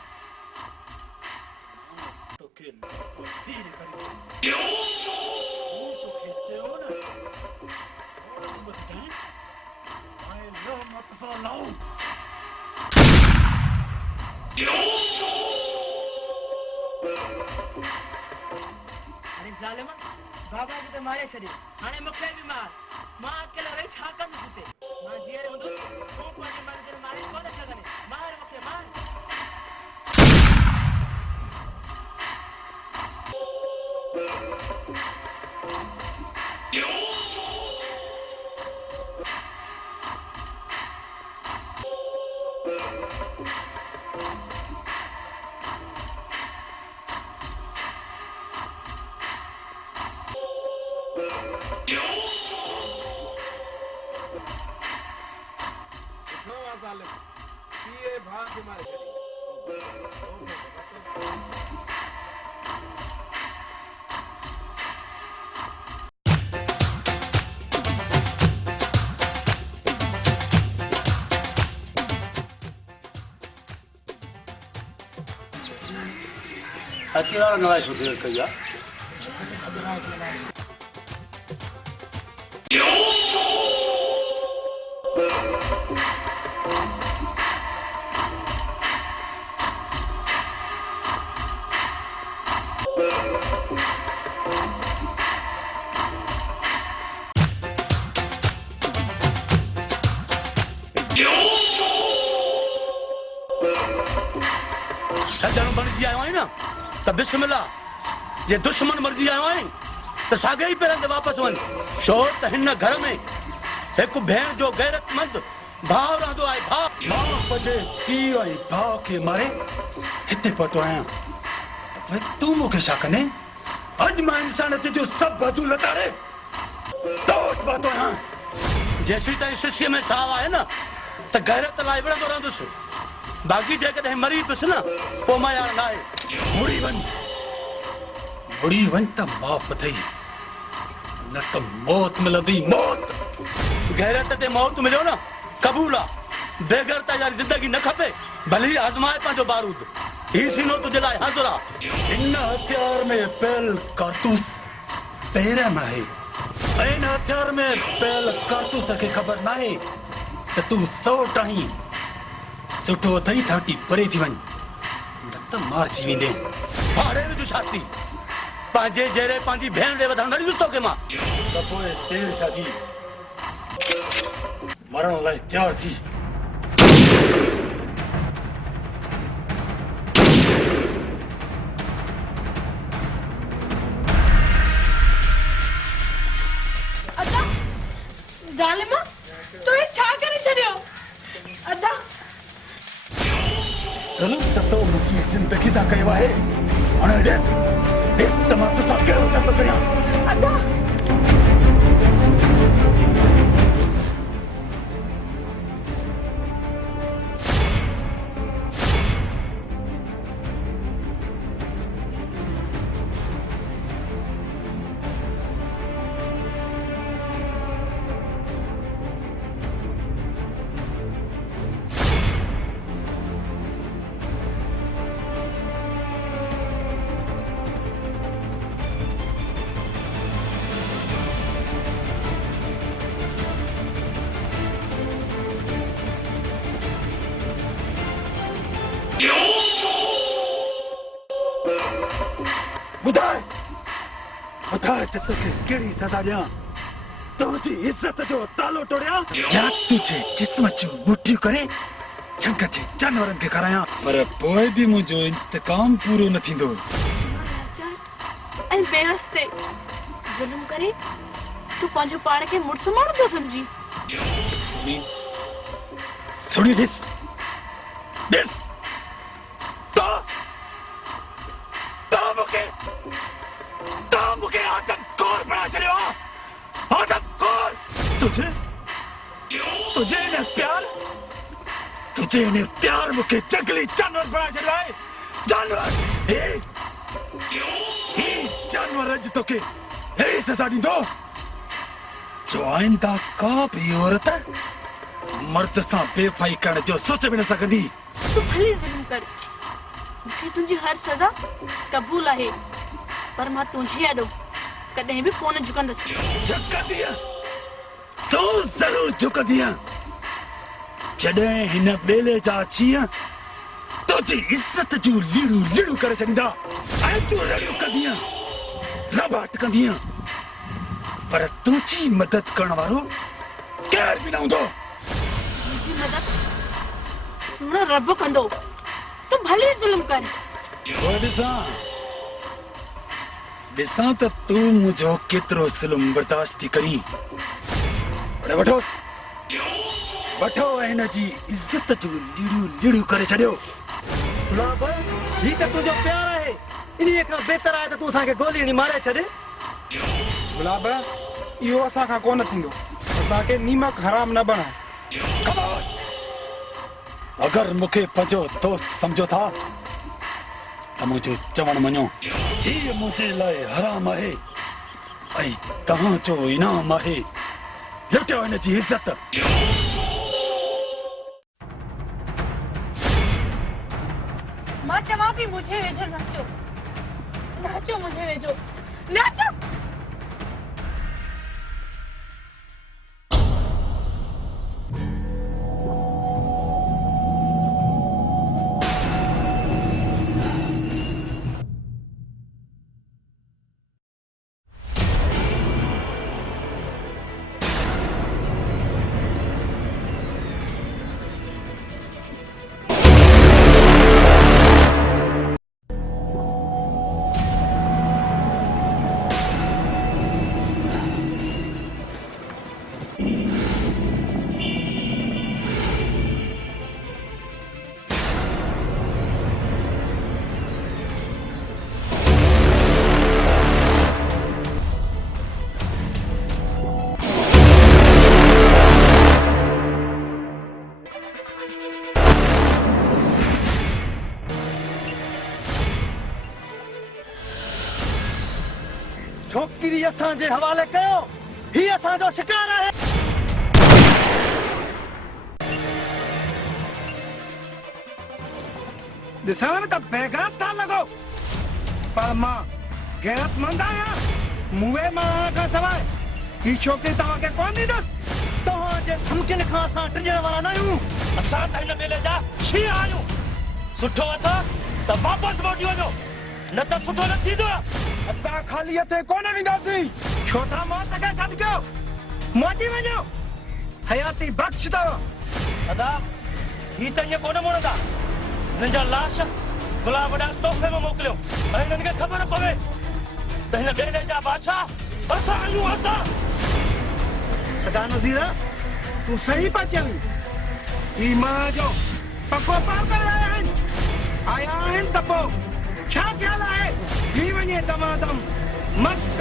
तोखे नौकर थी ॾेखारींदुसि हू तोखे चयो न और तूं ॿुधी जाएं हाणे लो मत सां लाऊं अरे ज़ालिम बाबा खे त मारे छॾियो हाणे मूंखे बि मार मां अकेलो रही छा कंदुसि हिते मां जीअरे हूंदुसि तूं पंहिंजी मर्ज़ी मारे कोन सघंदे मार मूंखे मार अच्छी वाला नवाई सुधी कई सजन बणिजी आयो आहीं न त बिस्मिल्लाह जे दुश्मन मरजी आयो आहीं त साॻे ई पेरनि ते वापसि वञ छो त हिन घर में हिकु भेण जो गैरतमंद भाउ रहंदो आहे भाउ मां पंहिंजे पीउ ऐं भाउ खे मारे हिते पहुतो आहियां त तूं मूंखे छा कंदे आज मां इंसान ते जो सब बदू लताड़े तोट बातो हां जैसी ताईं शिष्य में साव आहे न त गैरत लाइ विढ़ंदो रहंदुसि बाक़ी जेकॾहिं मरी पियुसि न पोइ मां यार न आहे मुड़ी वन त माफ़ थई न त मौत मिलंदी मौत गैरत ते मौत मिलियो न क़बूल आहे बेगैरत वारी ज़िंदगी न खपे भली आज़माए पंहिंजो बारूद ही सीनो तुंहिंजे लाइ हाज़ुर आहे इन हथियार में पहल कारतूस तेरे में है इन हथियार में पहल कारतूस के खबर ना है त तू सौ टाही सुठो थई थाटी परे थी वन न त मारजी वेंदे फाड़े विझ छाती पंहिंजे जहिड़े पंहिंजी भेण ॾे वधण न ॾींदुसि तोखे मां त पोइ देर साजी मरण लाइ तैयार थी अदा ज़ालिमा तो ये छा करे छॾियो अदा ज़ुल्म त तो मुंहिंजी ज़िंदगी सां कयो आहे हाणे ॾिस त मां तोसां कहिड़ो छा थो कयां अदा ॿुधाए त तोखे कहिड़ी सज़ा ॾियां तुंहिंजी इज़त जो तालो टोड़ियां या तुंहिंजे जिस्म जूं मुठियूं करे झंग जे जानवरनि खे खारायां पर पोइ बि मुंहिंजो इंतकाम पूरो न थींदो ऐं बेरस्ते ज़ुल्म करे तूं पंहिंजो पाण खे मुड़ुसु माण्हू थो सम्झी सुणी ॾिस मूंखे आदमखोर बणाए छॾियो आहे आदमखोर तुंहिंजे हिन प्यार मूंखे जंगली जानवर बणाए छॾियो आहे जानवर ही जानवर अॼु तोखे अहिड़ी सज़ा ॾींदो जो आइंदा का बि औरत मर्द सां बेवफाई करण जो सोच बि न सघंदी तूं भली ज़ुल्म कर मूंखे तुंहिंजी हर सज़ा क़बूल आहे पर मां तुंहिंजी आॾो कॾहिं बि कोन झुकंदसि झुकंदीअ तूं ज़रूर झुकंदीअ जॾहिं हिन ॿेले जा चीअं तुंहिंजी इज़त जूं लीड़ू करे छॾींदा ऐं तूं रड़ियूं कंदीअ रबाट कंदीअ पर तुंहिंजी मदद करण वारो केर बि न हूंदो मुंहिंजी मदद सुण रब कंदो तूं भली ज़ुल्म कर ॾिसां त तूं मुंहिंजो केतिरो ज़ुल्म बर्दाश्त थी करीं वठो हिन जी इज़त जूं लीड़ियूं करे छॾियो गुलाब ही त तुंहिंजो प्यार आहे इन्हीअ खां बहितर आहे त तूं असांखे गोली हणी मारे छॾ गुलाब इहो असां खां कोन थींदो असांखे नीमक हराम न बणाए अगरि मूंखे पंहिंजो दोस्त सम्झो था त मुंहिंजो चवण मञो हीअ मुंहिंजे लाइ हराम आहे ऐं तव्हांजो इनाम आहे लुटियो हिन जी इज़त मां चवां थी मुंहिंजे वेझो नाचो मुंहिंजे वेझो नाचो छोकिरी असांजे हवाले कयो ही असांजो शिकार आहे ॾिसण में त बेगैरत था लॻो पर मां गैरतमंद आहियां मुंहुं मां खां सवाइ ही छोकिरी तव्हांखे कोन ॾींदसि तव्हांजे धमकियुनि खां असां टिजण वारा न आहियूं असां त हिन मेले जा शींहं आहियूं सुठो अथव त वापसि मोटी वञो न त सुठो न थींदो असां ख़ाली हथे कोन वेंदासीं छो था मौत खे सॾु कयो मोटी वञो हयाती बख़्श अथव दादा ही त ईअं कोन मुड़ंदा हिननि जा लाश गुलाब ॾांहुं तोहफ़े में मोकिलियो ऐं हिननि खे ख़बर पवे त हिन मेले जा बादशाह असां आहियूं असां सदा नज़ीरा तूं सही पिया चवीं ही मां जो पको पार करे आया आहिनि त पोइ छा ख़्यालु आहे थी वञे दमादम मस्त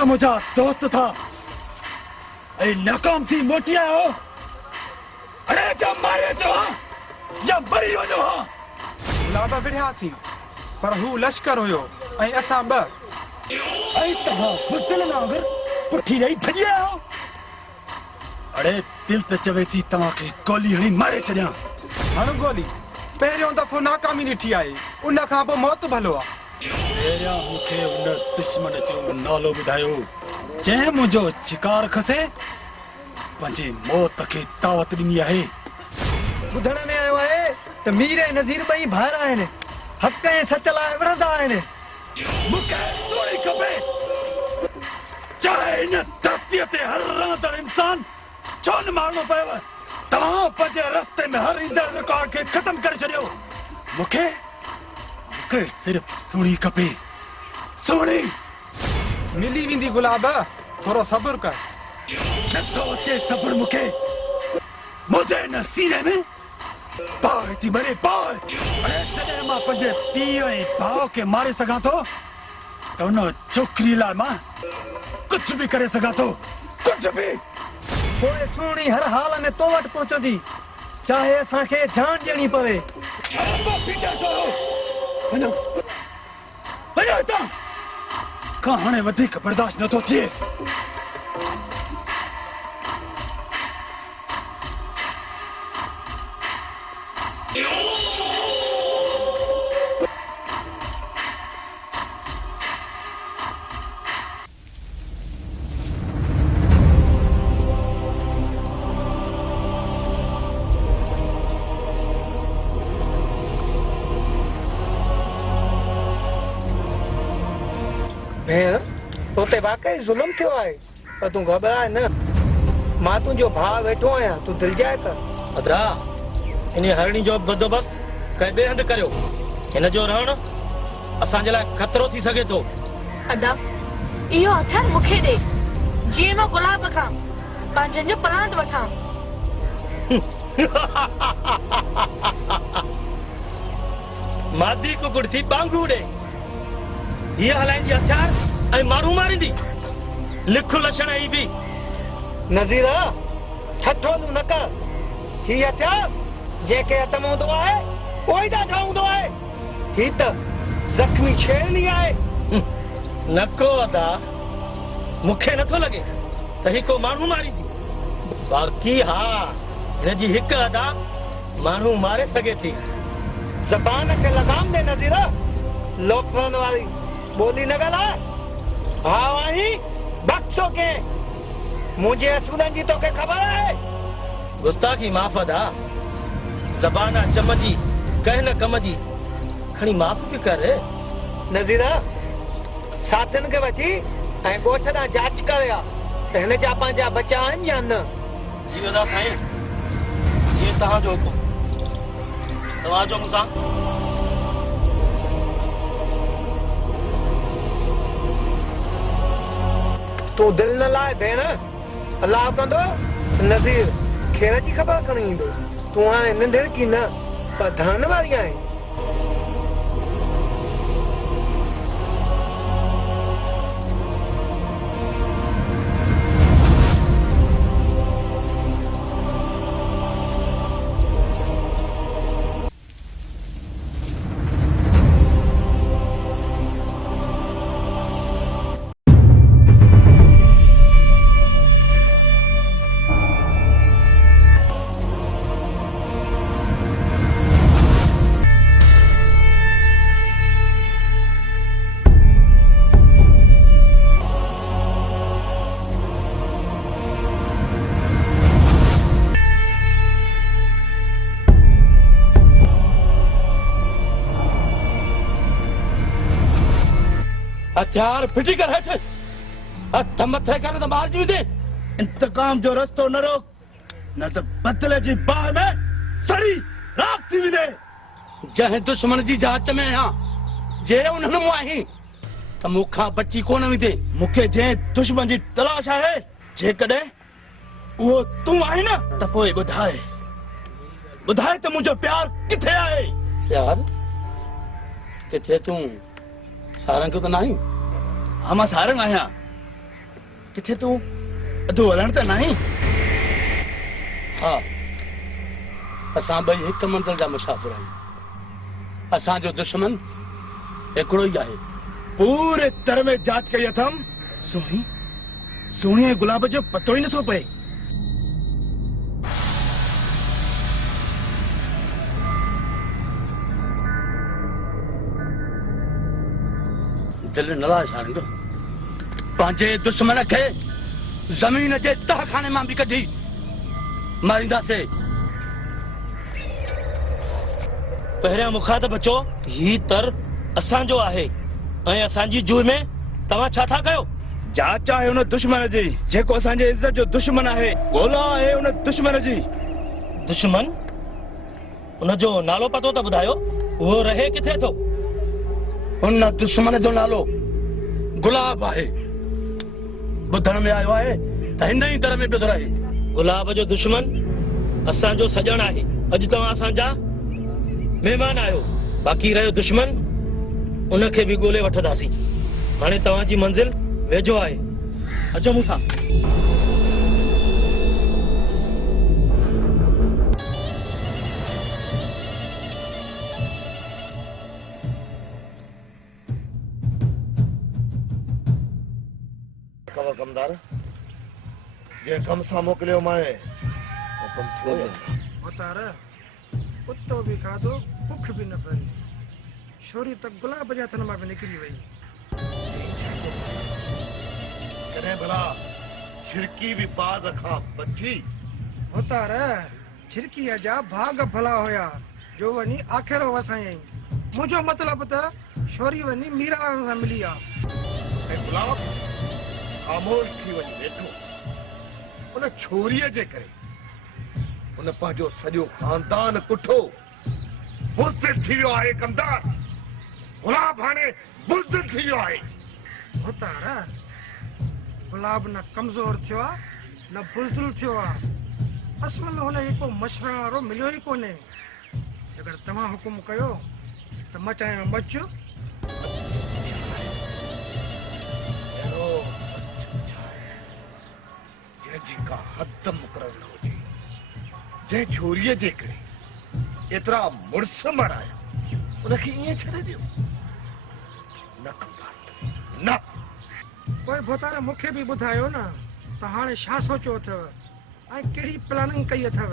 तो मुझा दोस्त था अरे नाकाम थी मोटी आयो अरे जब मारे जो या मरी वञो हा लाडा विढ़ियासीं पर हू लश्कर हुयो ऐं असां ॿ ऐं तव्हां बुज़दिल वांगुरु पुठी ॾेई भॼी आयो अरे दिल त चवे थी तव्हांखे गोली हणी मारे छॾियां हण गोली पहिरियों दफ़ो नाकामी ॾिठी आहे उन खां पोइ मौत भलो आहे पहिरियां मूंखे उन दुश्मन जो नालो ॿुधायो जंहिं मुंहिंजो शिकार खसे पंहिंजे मौत खे दावत ॾिनी आहे ॿुधण में आयो आहे त मीर ऐं नज़ीर ॿई भाइर आहिनि हक़ ऐं सच लाइ विढ़ंदा आहिनि मूंखे सोणी खपे चाहे हिन धरतीअ ते हर रहंदड़ इंसान छो न मारणो पियो तव्हां पंहिंजे रस्ते में हर ईंदड़ रिकॉर्ड खे ख़तम करे छॾियो मूंखे सिर्फ सोणी खपे सोणी मिली वेंदी गुलाब थोरो सब्र कर नथो अचे सब्र मूंखे मुंहिंजे हिन सीने में बाहि थी भरे बाहि अरे जॾहिं मां पंहिंजे पीउ ऐं भाउ खे मारे सघां थो त उन छोकिरी लाइ मां कुझु बि करे सघां थो कुझु बि पोइ सुहिणी हर हाल में तो वटि पहुचंदी चाहे असांखे जान ॾियणी पवे वञो वञो हितां खां हाणे वधीक बर्दाश्त नथो थिए भेण तोते वाकई जुल्म थियो आहे पर तूं घबराए न मां तुंहिंजो भाउ वेठो आहियां तूं दिलजाए कर अदरा इन हरणी जो बंदोबस्त कंहिं ॿिए हंधि करियो हिन जो रहण असांजे लाइ ख़तरो थी सघे थो अदा इहो हथियार मूंखे ॾे जीअं मां गुलाब खां पंहिंजनि जो पलांद वठां मादी कुकुड़ थी बांगू ॾे हीअ हलाईंदी हथियार ऐं माण्हू मारींदी लिख लछण ई बि नज़ीरा ठठो तूं न कर ही हथियार जेके हथ में हूंदो आहे उहो ई ॾाढा हूंदो आहे ही त ज़ख़्मी छेड़नी आहे नको अदा मूंखे नथो लॻे त ही को माण्हू मारी थी बाक़ी हा हिनजी हिकु अदा माण्हू मारे सघे थी ज़बान खे लगाम दे नज़ीर लोकनि वारी ॿोली न ॻाल्हाए भाउ आहीं बख़्शो के मुंहिंजे असूलनि जी तोखे ख़बर आहे गुस्ताखी माफ़ अदा ज़बान चम जी कंहिं न कम जी खणी माफ़ बि कर नज़ीर साथियुनि खे वठी ऐं ॻोठ ॾांहुं जांच करे आ त हिन जा पंहिंजा बचा आहिनि या न जी अदा साईं जीअं तव्हांजो हुकुम तव्हांजो मूंसां तूं दिलि न लाइ भेण अलाह कंदो नज़ीर खेर जी ख़बर खणी ईंदो तूं हाणे निंढड़ की न पर धान वारी आहीं हथियार फिटी कर हेठ हथ मथे कर त मार जी दे इंतकाम जो रस्तो न रोक न त बदले जी बाह में सड़ी राख थी दे जंहिं दुश्मन जी जांच में आहियां जे उन्हनि मूं आहीं त मूंखां बची कोन वेंदे मूंखे जंहिं दुश्मन जी तलाश आहे जेकॾहिं उहो तूं आहीं न त पोइ ॿुधाए त मुंहिंजो प्यार किथे आहे प्यार किथे तूं सारंग तो नहीं हाँ मां सारंग आया किथे तू अधु वलण त नहीं हाँ असां ॿई हिकु मंज़िल जा मुसाफ़िर आहियूं असांजो दुश्मन हिकिड़ो ई आहे पूरे तर में जांच कई अथम सुहिणी गुलाब जो पतो ई नथो पए दिल न लाए सारंग पंहिंजे दुश्मन खे ज़मीन जे तहखाने मां बि कढी मारींदासीं पहिरियां मुखातिब बचो ही तर असांजो आहे ऐं असांजी जूर में तव्हां छा था कयो जांच आहे उन दुश्मन जी जेको असांजे इज़त जो दुश्मन आहे ॻोल्हा आहे उन दुश्मन जी दुश्मन उनजो नालो पतो त ॿुधायो उहो रहे किथे थो उन दुश्मन जो नालो गुलाब आहे ॿुधण में आयो आहे त हिन ई दर में ॿुध रहे गुलाब जो दुश्मन असांजो सजण आहे अॼु तव्हां असांजा महिमान आहियो बाक़ी रहियो दुश्मन उनखे बि ॻोल्हे वठंदासीं हाणे तव्हांजी मंज़िल वेझो आहे अचो मूंसां कमदार जे कम सां मोकिलियो मां हुकुम थियो उतार कुत्तो बि खाधो बुख बि न भरी छोरी त गुलाब जे हथनि मां बि निकिरी वई कॾहिं भला छिरकी बि बाज़ खां बची उतार छिरकीअ जा भाग भला हुया जो वञी आख़िर वसायई मुंहिंजो मतिलबु त छोरी वञी मीरा सां मिली आहे ऐं गुलाब ख़ामोश थी वञी वेठो उन छोरीअ जे करे उन पंहिंजो सॼो ख़ानदान कुठो बुज़दिल थी वियो आहे कमदार गुलाब हाणे बुज़दिल थी वियो आहे उतार गुलाब न कमज़ोर थियो आहे न बुज़दिल थियो आहे असल में हुनखे को मशरण वारो मिलियो ई कोन्हे अगरि तव्हां हुकुम कयो त मचायां मच जंहिंजी का हद मुक़ररु न हुजे जंहिं छोरीअ जे करे एतिरा मुड़स मराया उनखे ईअं छॾे ॾियो न कंदार न पोइ भोतार मूंखे बि ॿुधायो न त हाणे छा सोचियो अथव ऐं कहिड़ी प्लानिंग कई अथव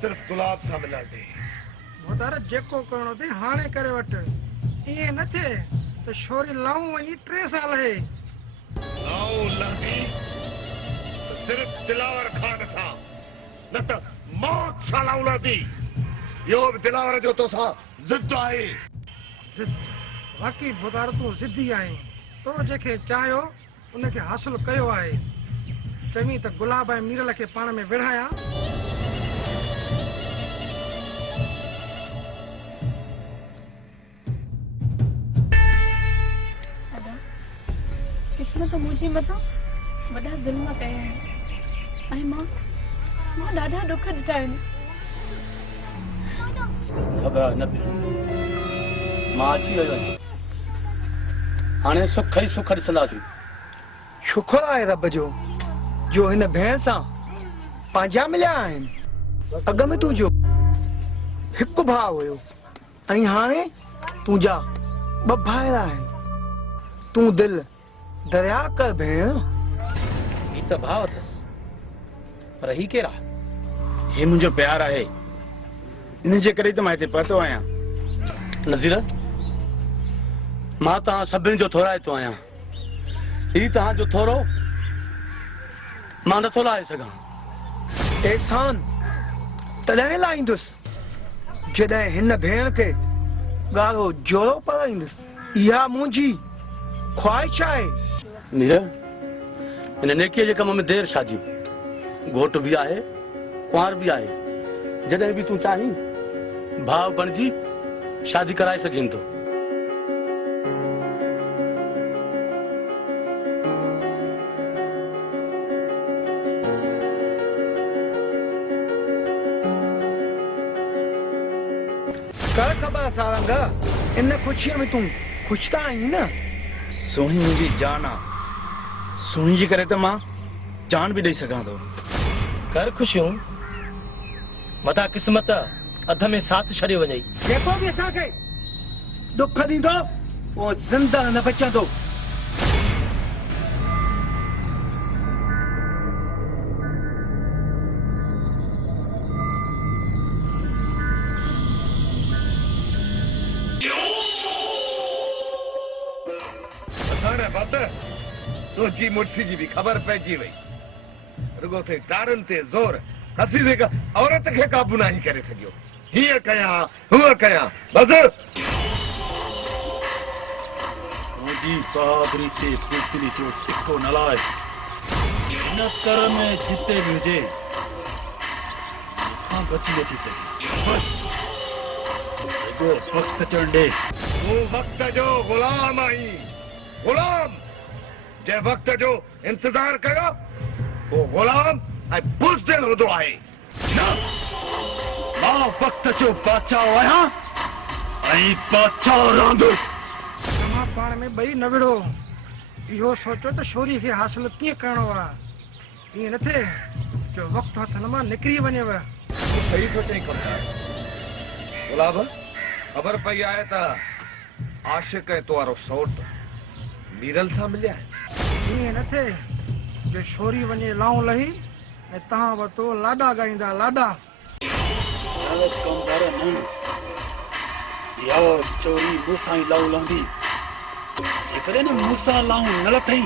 सिर्फ गुलाब सां मिलण दे भोतार जेको करणो अथई हाणे करे वठ ईअं न थिए त छोरी लाऊं वञी 3 साल है लाऊं लहंदी त सिर्फ दिलावर खान सां न त मौत सां लाऊं लहंदी इहो बि दिलावर जो तोसां ज़िद आहे ज़िद वाकई भोतार तूं ज़िदी आहीं तो जेके चाहियो उनखे हासिल कयो आहे चवीं त गुलाब ऐं मीरल खे पाण में विढ़ायां किस्मत मुंहिंजी मथां वॾा ज़ुल्म कया आहिनि ऐं मां ॾाढा ॾुख ॾिठा आहिनि ख़बर न पई मां अची वियो आहियां हाणे सुख ई सुख ॾिसंदासीं शुक्र आहे रब जो जो हिन भेण सां पंहिंजा मिलिया आहिनि अॻ में तुंहिंजो हिकु भाउ हुयो ऐं हाणे तुंहिंजा 2 भाइरा आहिनि तूं दिलि दरिया कर भेण ही त भाव अथसि पर ही केरा हे मुंहिंजो प्यार आहे इन जे करे त मां हिते पहुतो आहियां नज़ीर मां तव्हां सभिनी जो थोराइतो आहियां ही तव्हांजो थोरो मां नथो लाहे सघां एहसान तॾहिं लाहींदुसि जॾहिं हिन भेण खे ॻाढ़ो जोड़ो पाराईंदुसि इहा मुंहिंजी ख्वाहिश आहे मीर हिन नेकीअ जे कम में देरि छाजी घोट बि आहे कुंवार बि आहे जॾहिं बि तूं चाहीं भाउ बणिजी शादी कराए सघीं थो कर ख़बर सारंगा इन ख़ुशीअ में तूं ख़ुशि त आहीं न सोणी मुंहिंजी जान आहे सोणी जे करे त मां जान बि ॾेई सघां थो कर ख़ुशियूं मथा क़िस्मत अध में साथ छॾे वञई जेको बि असांखे दुख ॾींदो उहो ज़िंदा न बचंदो बस तुझी मुर्सी जी भी खबर पइजी वई रुगो थे तारन ते जोर हसी दे का औरत के काबू नहीं करे सकियो हीअ कया हुआ कया बस मुंहिंजी बहादुरी ते बुज़दिली जो टिको न लाए हिन कर में जिते बि हुजे मूंखां बची नथी सघे बस रुगो वक़्तु अचण ॾे तूं वक्त जो गुलाम आई गुलाम जे वक्त जो इंतजार कयो वो गुलाम ऐं बुज़दिल हूंदो आहे न मां वक़्त जो बादशाह आहियां ऐं बादशाह रहंदुसि तव्हां पाण में ॿई न विड़ो इहो सोचो त छोरी खे हासिल कीअं करणो आहे ईअं न थिए जो वक़्तु हथनि मां निकिरी वञेव तूं सही थो चईं कमदार गुलाब ख़बर पई आहे त आशिक़ ऐं तुंहिंजो सौट मीरल सां मिलिया आहिनि ईअं न थिए जो छोरी वञे लाऊं लही ऐं तव्हां वरितो लाॾा ॻाईंदा लाॾा कमदार न या चोरी मूंसां ई लाऊं लहंदी जेकॾहिं न मूंसां लाऊं न लथई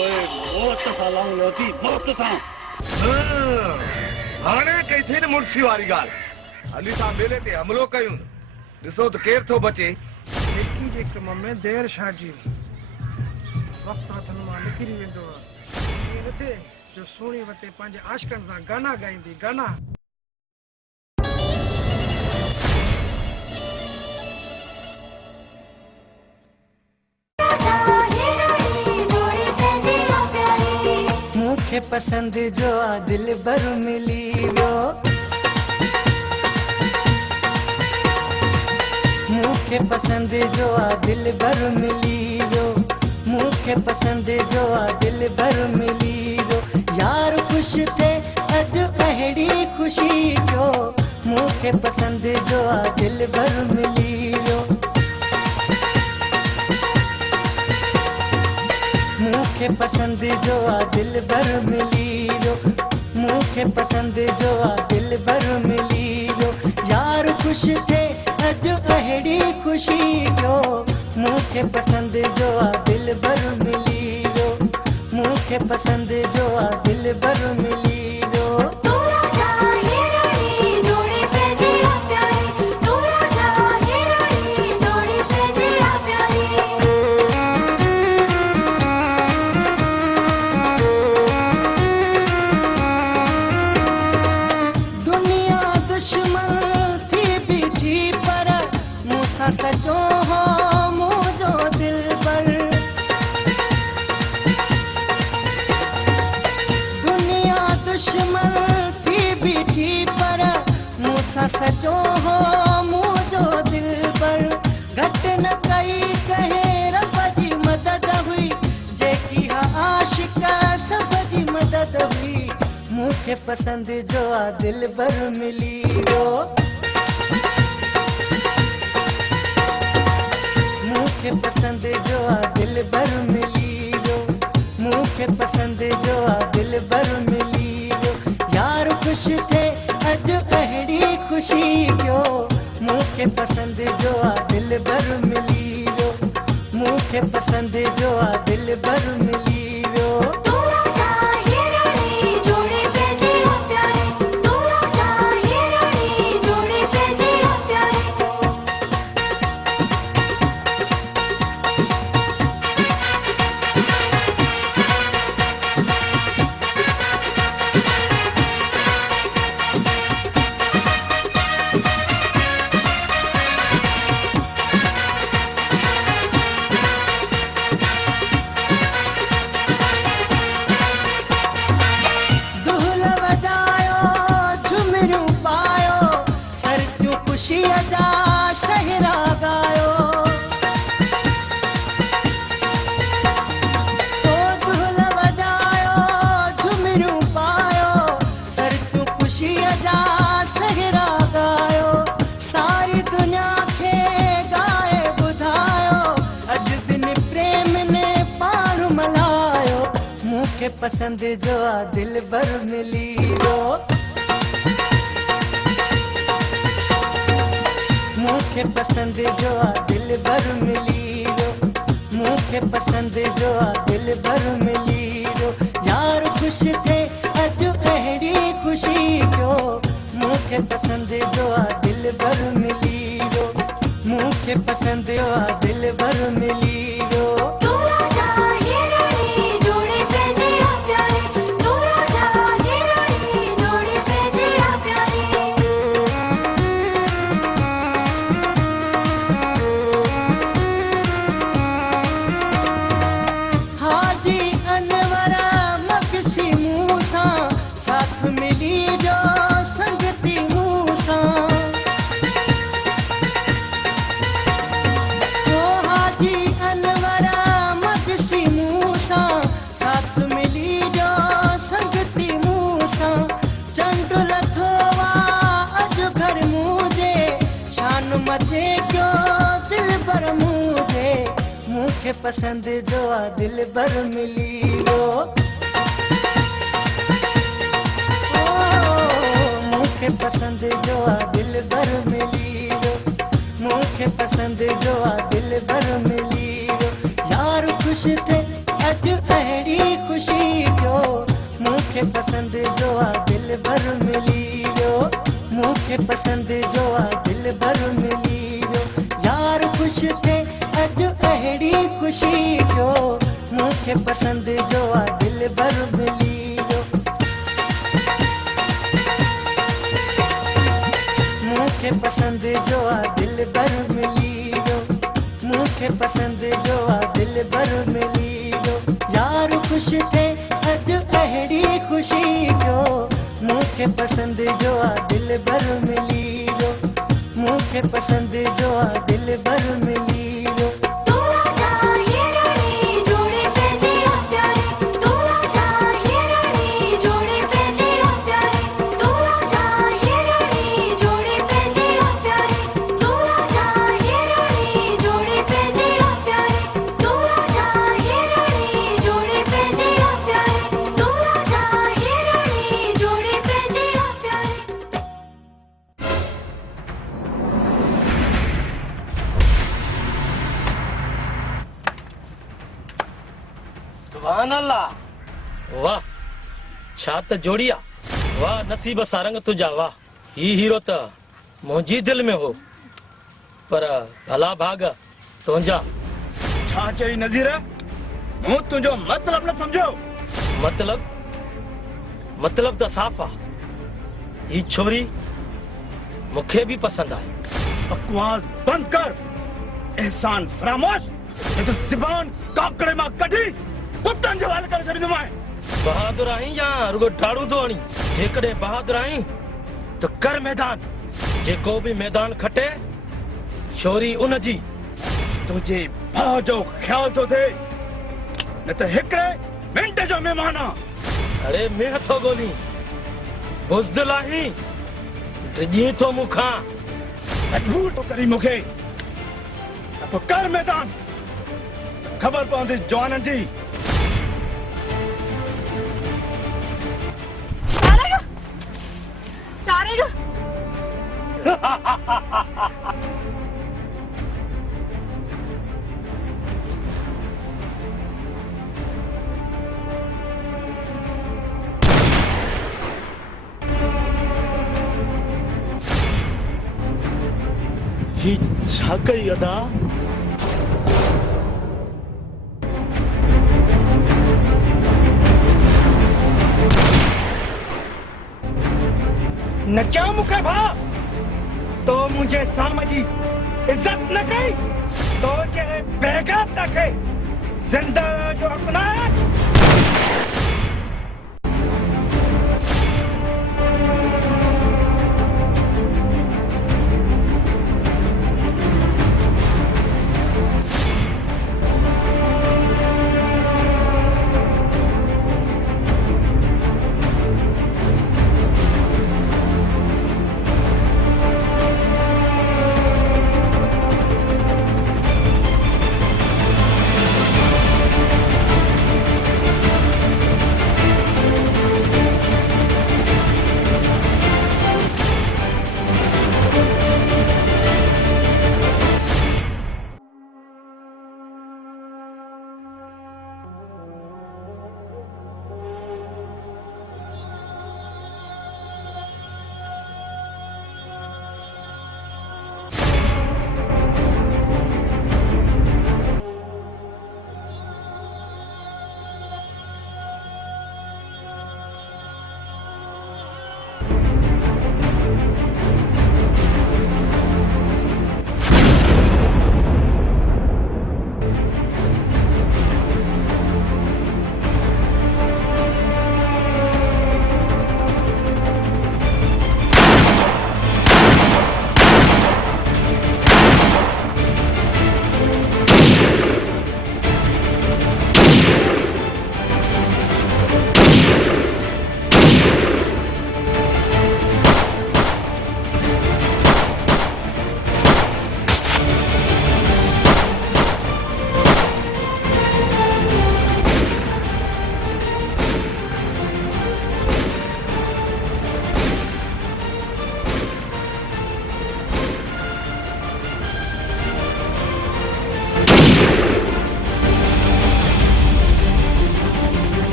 ओए मौत सां लाऊं लहंदी मौत सां हाणे कई थी न मुर्सी वारी ॻाल्हि हली था मेले ते हमलो कयूं ॾिसो त केरु थो बचे नेकी जे कम में देरि छाजी वक़्तु हथनि मां निकिरी वेंदो आहे ईअं न थिए जो सोणी वते पंहिंजे आशिकनि सां गाना ॻाईंदी गाना मूंखे पसंद जो आ दिल भर मिली वो मूंखे पसंद जो आ दिल भर मिली वो मूंखे पसंद जो आ दिल भर मिली वो यार खुश थे अज अहिड़ी खुशी जो मूंखे पसंद जो आ दिल भर मिली वियो मूंखे पसंद जो आ दिल भर मिली वियो मूंखे पसंद जो आ दिल भर मिली वियो यार खुश थे अज अहिड़ी खुशी जो मूंखे पसंद जो आ दिल भर मिली वियो मूंखे पसंद जो आ दिल भर मिली वियो दुनिया दुश्मन थी बीठी पर मूंसां सचो हो मुंहिंजो दिल पर दुनिया दुश्मन थी बीठी पर मूंसां सचो हो मुंहिंजो दिल पर घटि न कई कहे रब जी मदद हुई जेकी हा आशिक सब जी मदद हुई मूंखे पसंद जो आ दिल भर मिली वियो मूंखे पसंद जो आ दिल भर मिली वियो मूंखे पसंद जो आ दिल भर मिली वियो यार खुश थे अज अहिड़ी खुशी जो मूंखे पसंद जो आ दिल भर मिली वियो मूंखे पसंद जो आ दिल भर मिली वियो दुहल वॼायो झुमरियूं पायो सरतियूं ख़ुशीअ जा सहरा ॻायो ओ दुहल वॼायो झुमरियूं पायो सरतियूं ख़ुशीअ जा सहरा ॻायो सारी दुनिया खे ॻाए ॿुधायो अॼु दिन प्रेम ने पाण मल्हायो मूंखे पसंद जो आ दिल भर मिली वियो मूंखे पसंद जो आ दिल भर मिली वियो मूंखे पसंद जो आ दिल भर मिली वियो यार खुश थे अज अहिड़ी खुशी जो मूंखे पसंद जो आ दिल भर मिली वियो मूंखे पसंद जो आ दिल भर मिली वियो हाजी अनवरा मगसी मूसा साथ मिली जो संगती मूसा ओ हाजी अनवरा मगसी मूसा साथ मिली जो संगती मूसा चंड लथोवा अज घर मुझे शान मथे क्यों दिल भर मुझे मूंखे पसंद जो आ दिल भर मिली वियो मूंखे पसंद जो आ दिल भर मिली वियो मूंखे पसंद जो आ दिल भर मिली वियो यार खुश थे अज अहिड़ी खुशी जो मूंखे पसंद जो आ दिल भर मिली वियो मूंखे पसंद जो आ दिल भर मिली वियो यार खुश थे अज अहिड़ी खुशी जो मूंखे पसंद जो आ दिल भर मिली वियो मूंखे पसंद जो आ दिल भर मिली वियो मूंखे पसंद जो आ दिल भर मिली वियो यार खुश थे अज अहिड़ी खुशी जो मूंखे पसंद जो आ दिल भर मिली वियो मूंखे पसंद जो आ दिल भर मिली वियो तोरा चाहिए रानी जोड़े पे जिया प्यारे तोरा चाहिए रानी छा त जोड़ी आ वाह नसीब सारंग तुझा वाह ही हीरो त मुंहिंजी दिल में हो पर भला भाग तुंहिंजा छा चई नज़ीर मूं तुंहिंजो मतलब न समझो मतलब त साफ़ आ ही छोरी मूंखे बि पसंद आहे बकवास बंद कर एहसान फरामोश ये तो ज़बान काकड़े मां कढी कुत्तन जे हवाले करे छॾींदो मैं बहादुर आहीं या रुगो ठाड़ू थो हणी जेकॾहिं बहादुर आहीं त कर मैदान जेको बि मैदान खटे छोरी उन जी तुझे भाउ जो ख्याल तो थे न त हिकड़े मिंट जो मेहमान आ अरे मैं थो गोली बुज़दिल आहीं डिॼी थो मूंखां मजबूर तो करी मूंखे तो कर मैदान खबर पवंदी जवाननि जी सारेगा ही छा कई अदा न क्या मूंखे भा तो मुझे साम जी इज्जत न कई तो जे बेगम तक जिंदा जो अपना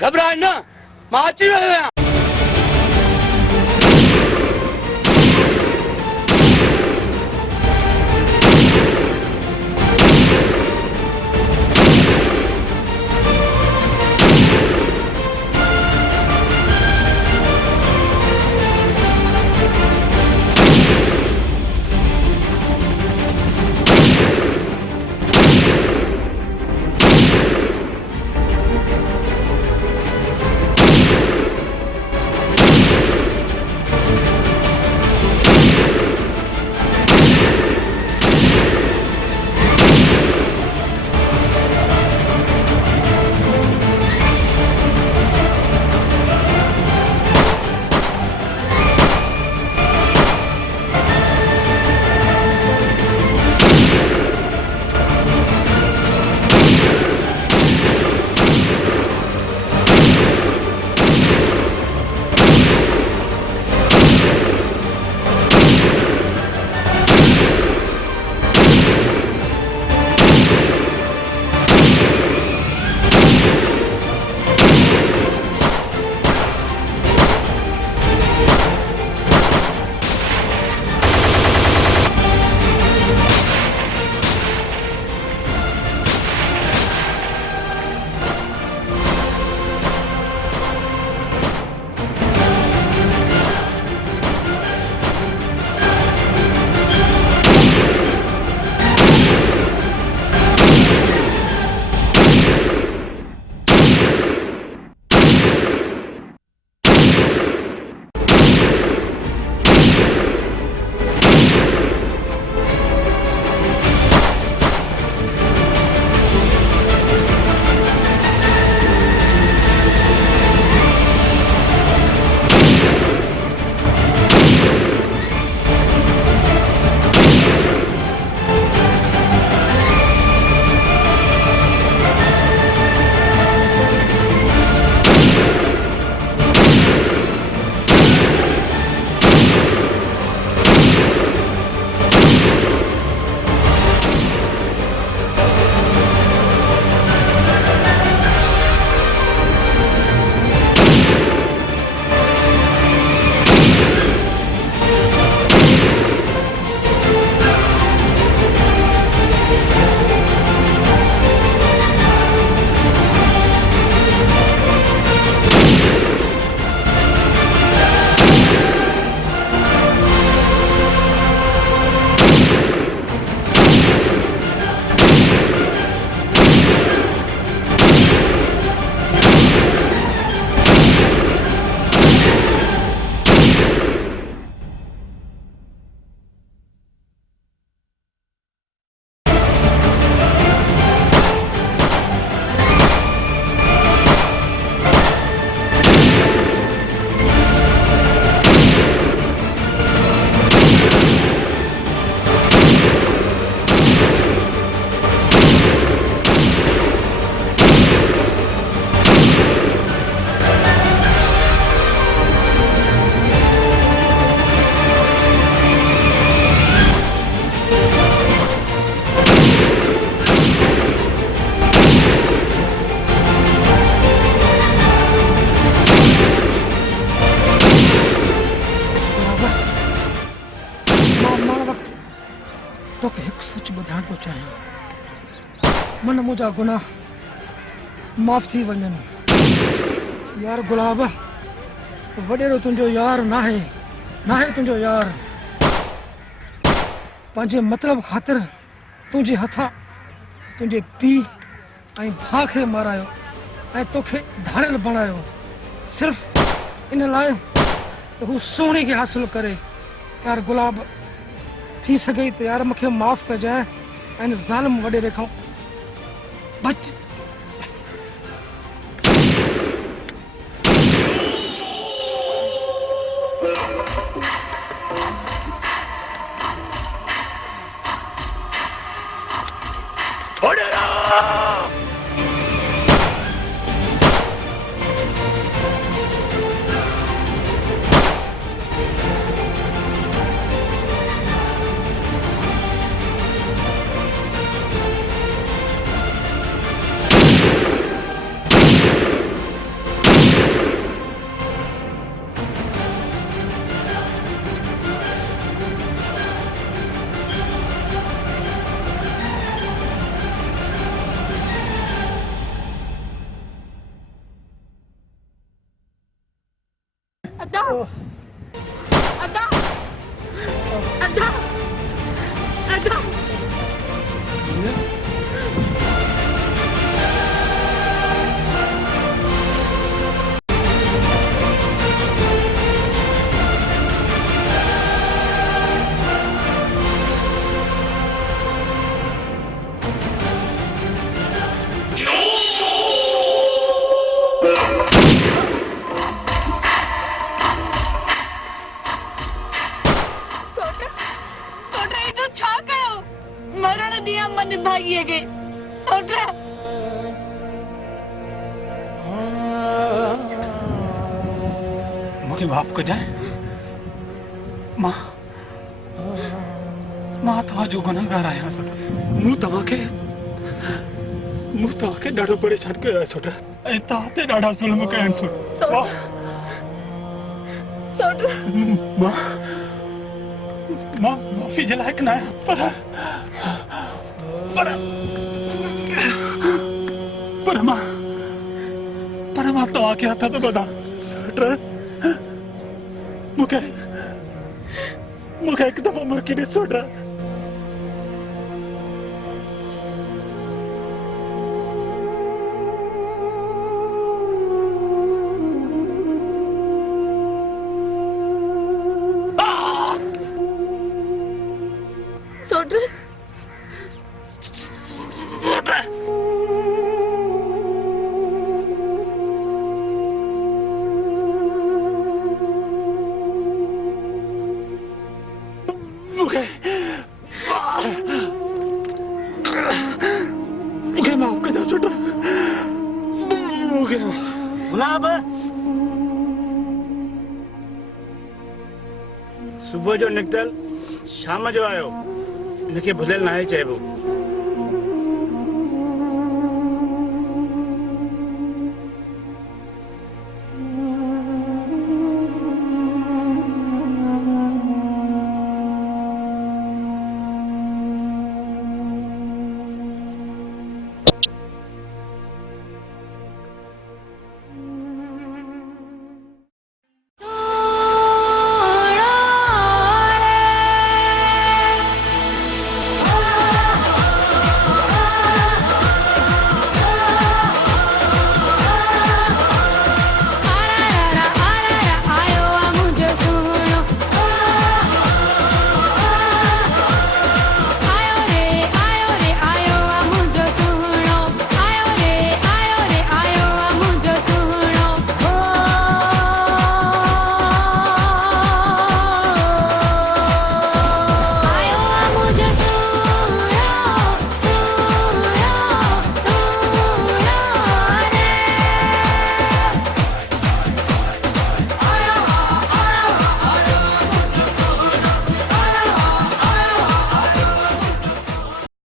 घबराए न मां अची रहियो आहियां तोखे हिकु सच ॿुधाइण थो चाहियां मन मुंहिंजा गुनाह माफ़ थी वञनि यार गुलाब वॾेरो तुंहिंजो यार नाहे तुंहिंजो यार पंहिंजे मतिलब ख़ातिर तुंहिंजे हथां तुंहिंजे पीउ ऐं भाउ खे मारायो ऐं तोखे धाड़ियल बणायो सिर्फ़ इन लाइ त हू सोणे खे हासिल करे यार गुलाब थी सघे त यार मूंखे माफ़ कजांइ ऐं ज़ालिम वॾेरे खां बच अदा अदा अदा मरण दिया मन भागिए के सोटा मुझे माफ कर जाए मां तव्हां जो गुनाहगार आहियां सोटा मूं तव्हांखे ॾाढो परेशान कयो आहे सोटा ऐं तव्हां ते ॾाढा ज़ुल्म कया आहिनि सोटा मां माफ़ी जे लाइक़ न आहियां पर मां तव्हांखे हथ थो ॿधां सोटा मूंखे हिकु दफ़ो मुरकी ॾिस सोटा सुबह जो निकतल शाम जो आयो इनके भुलियल नाहे चइबो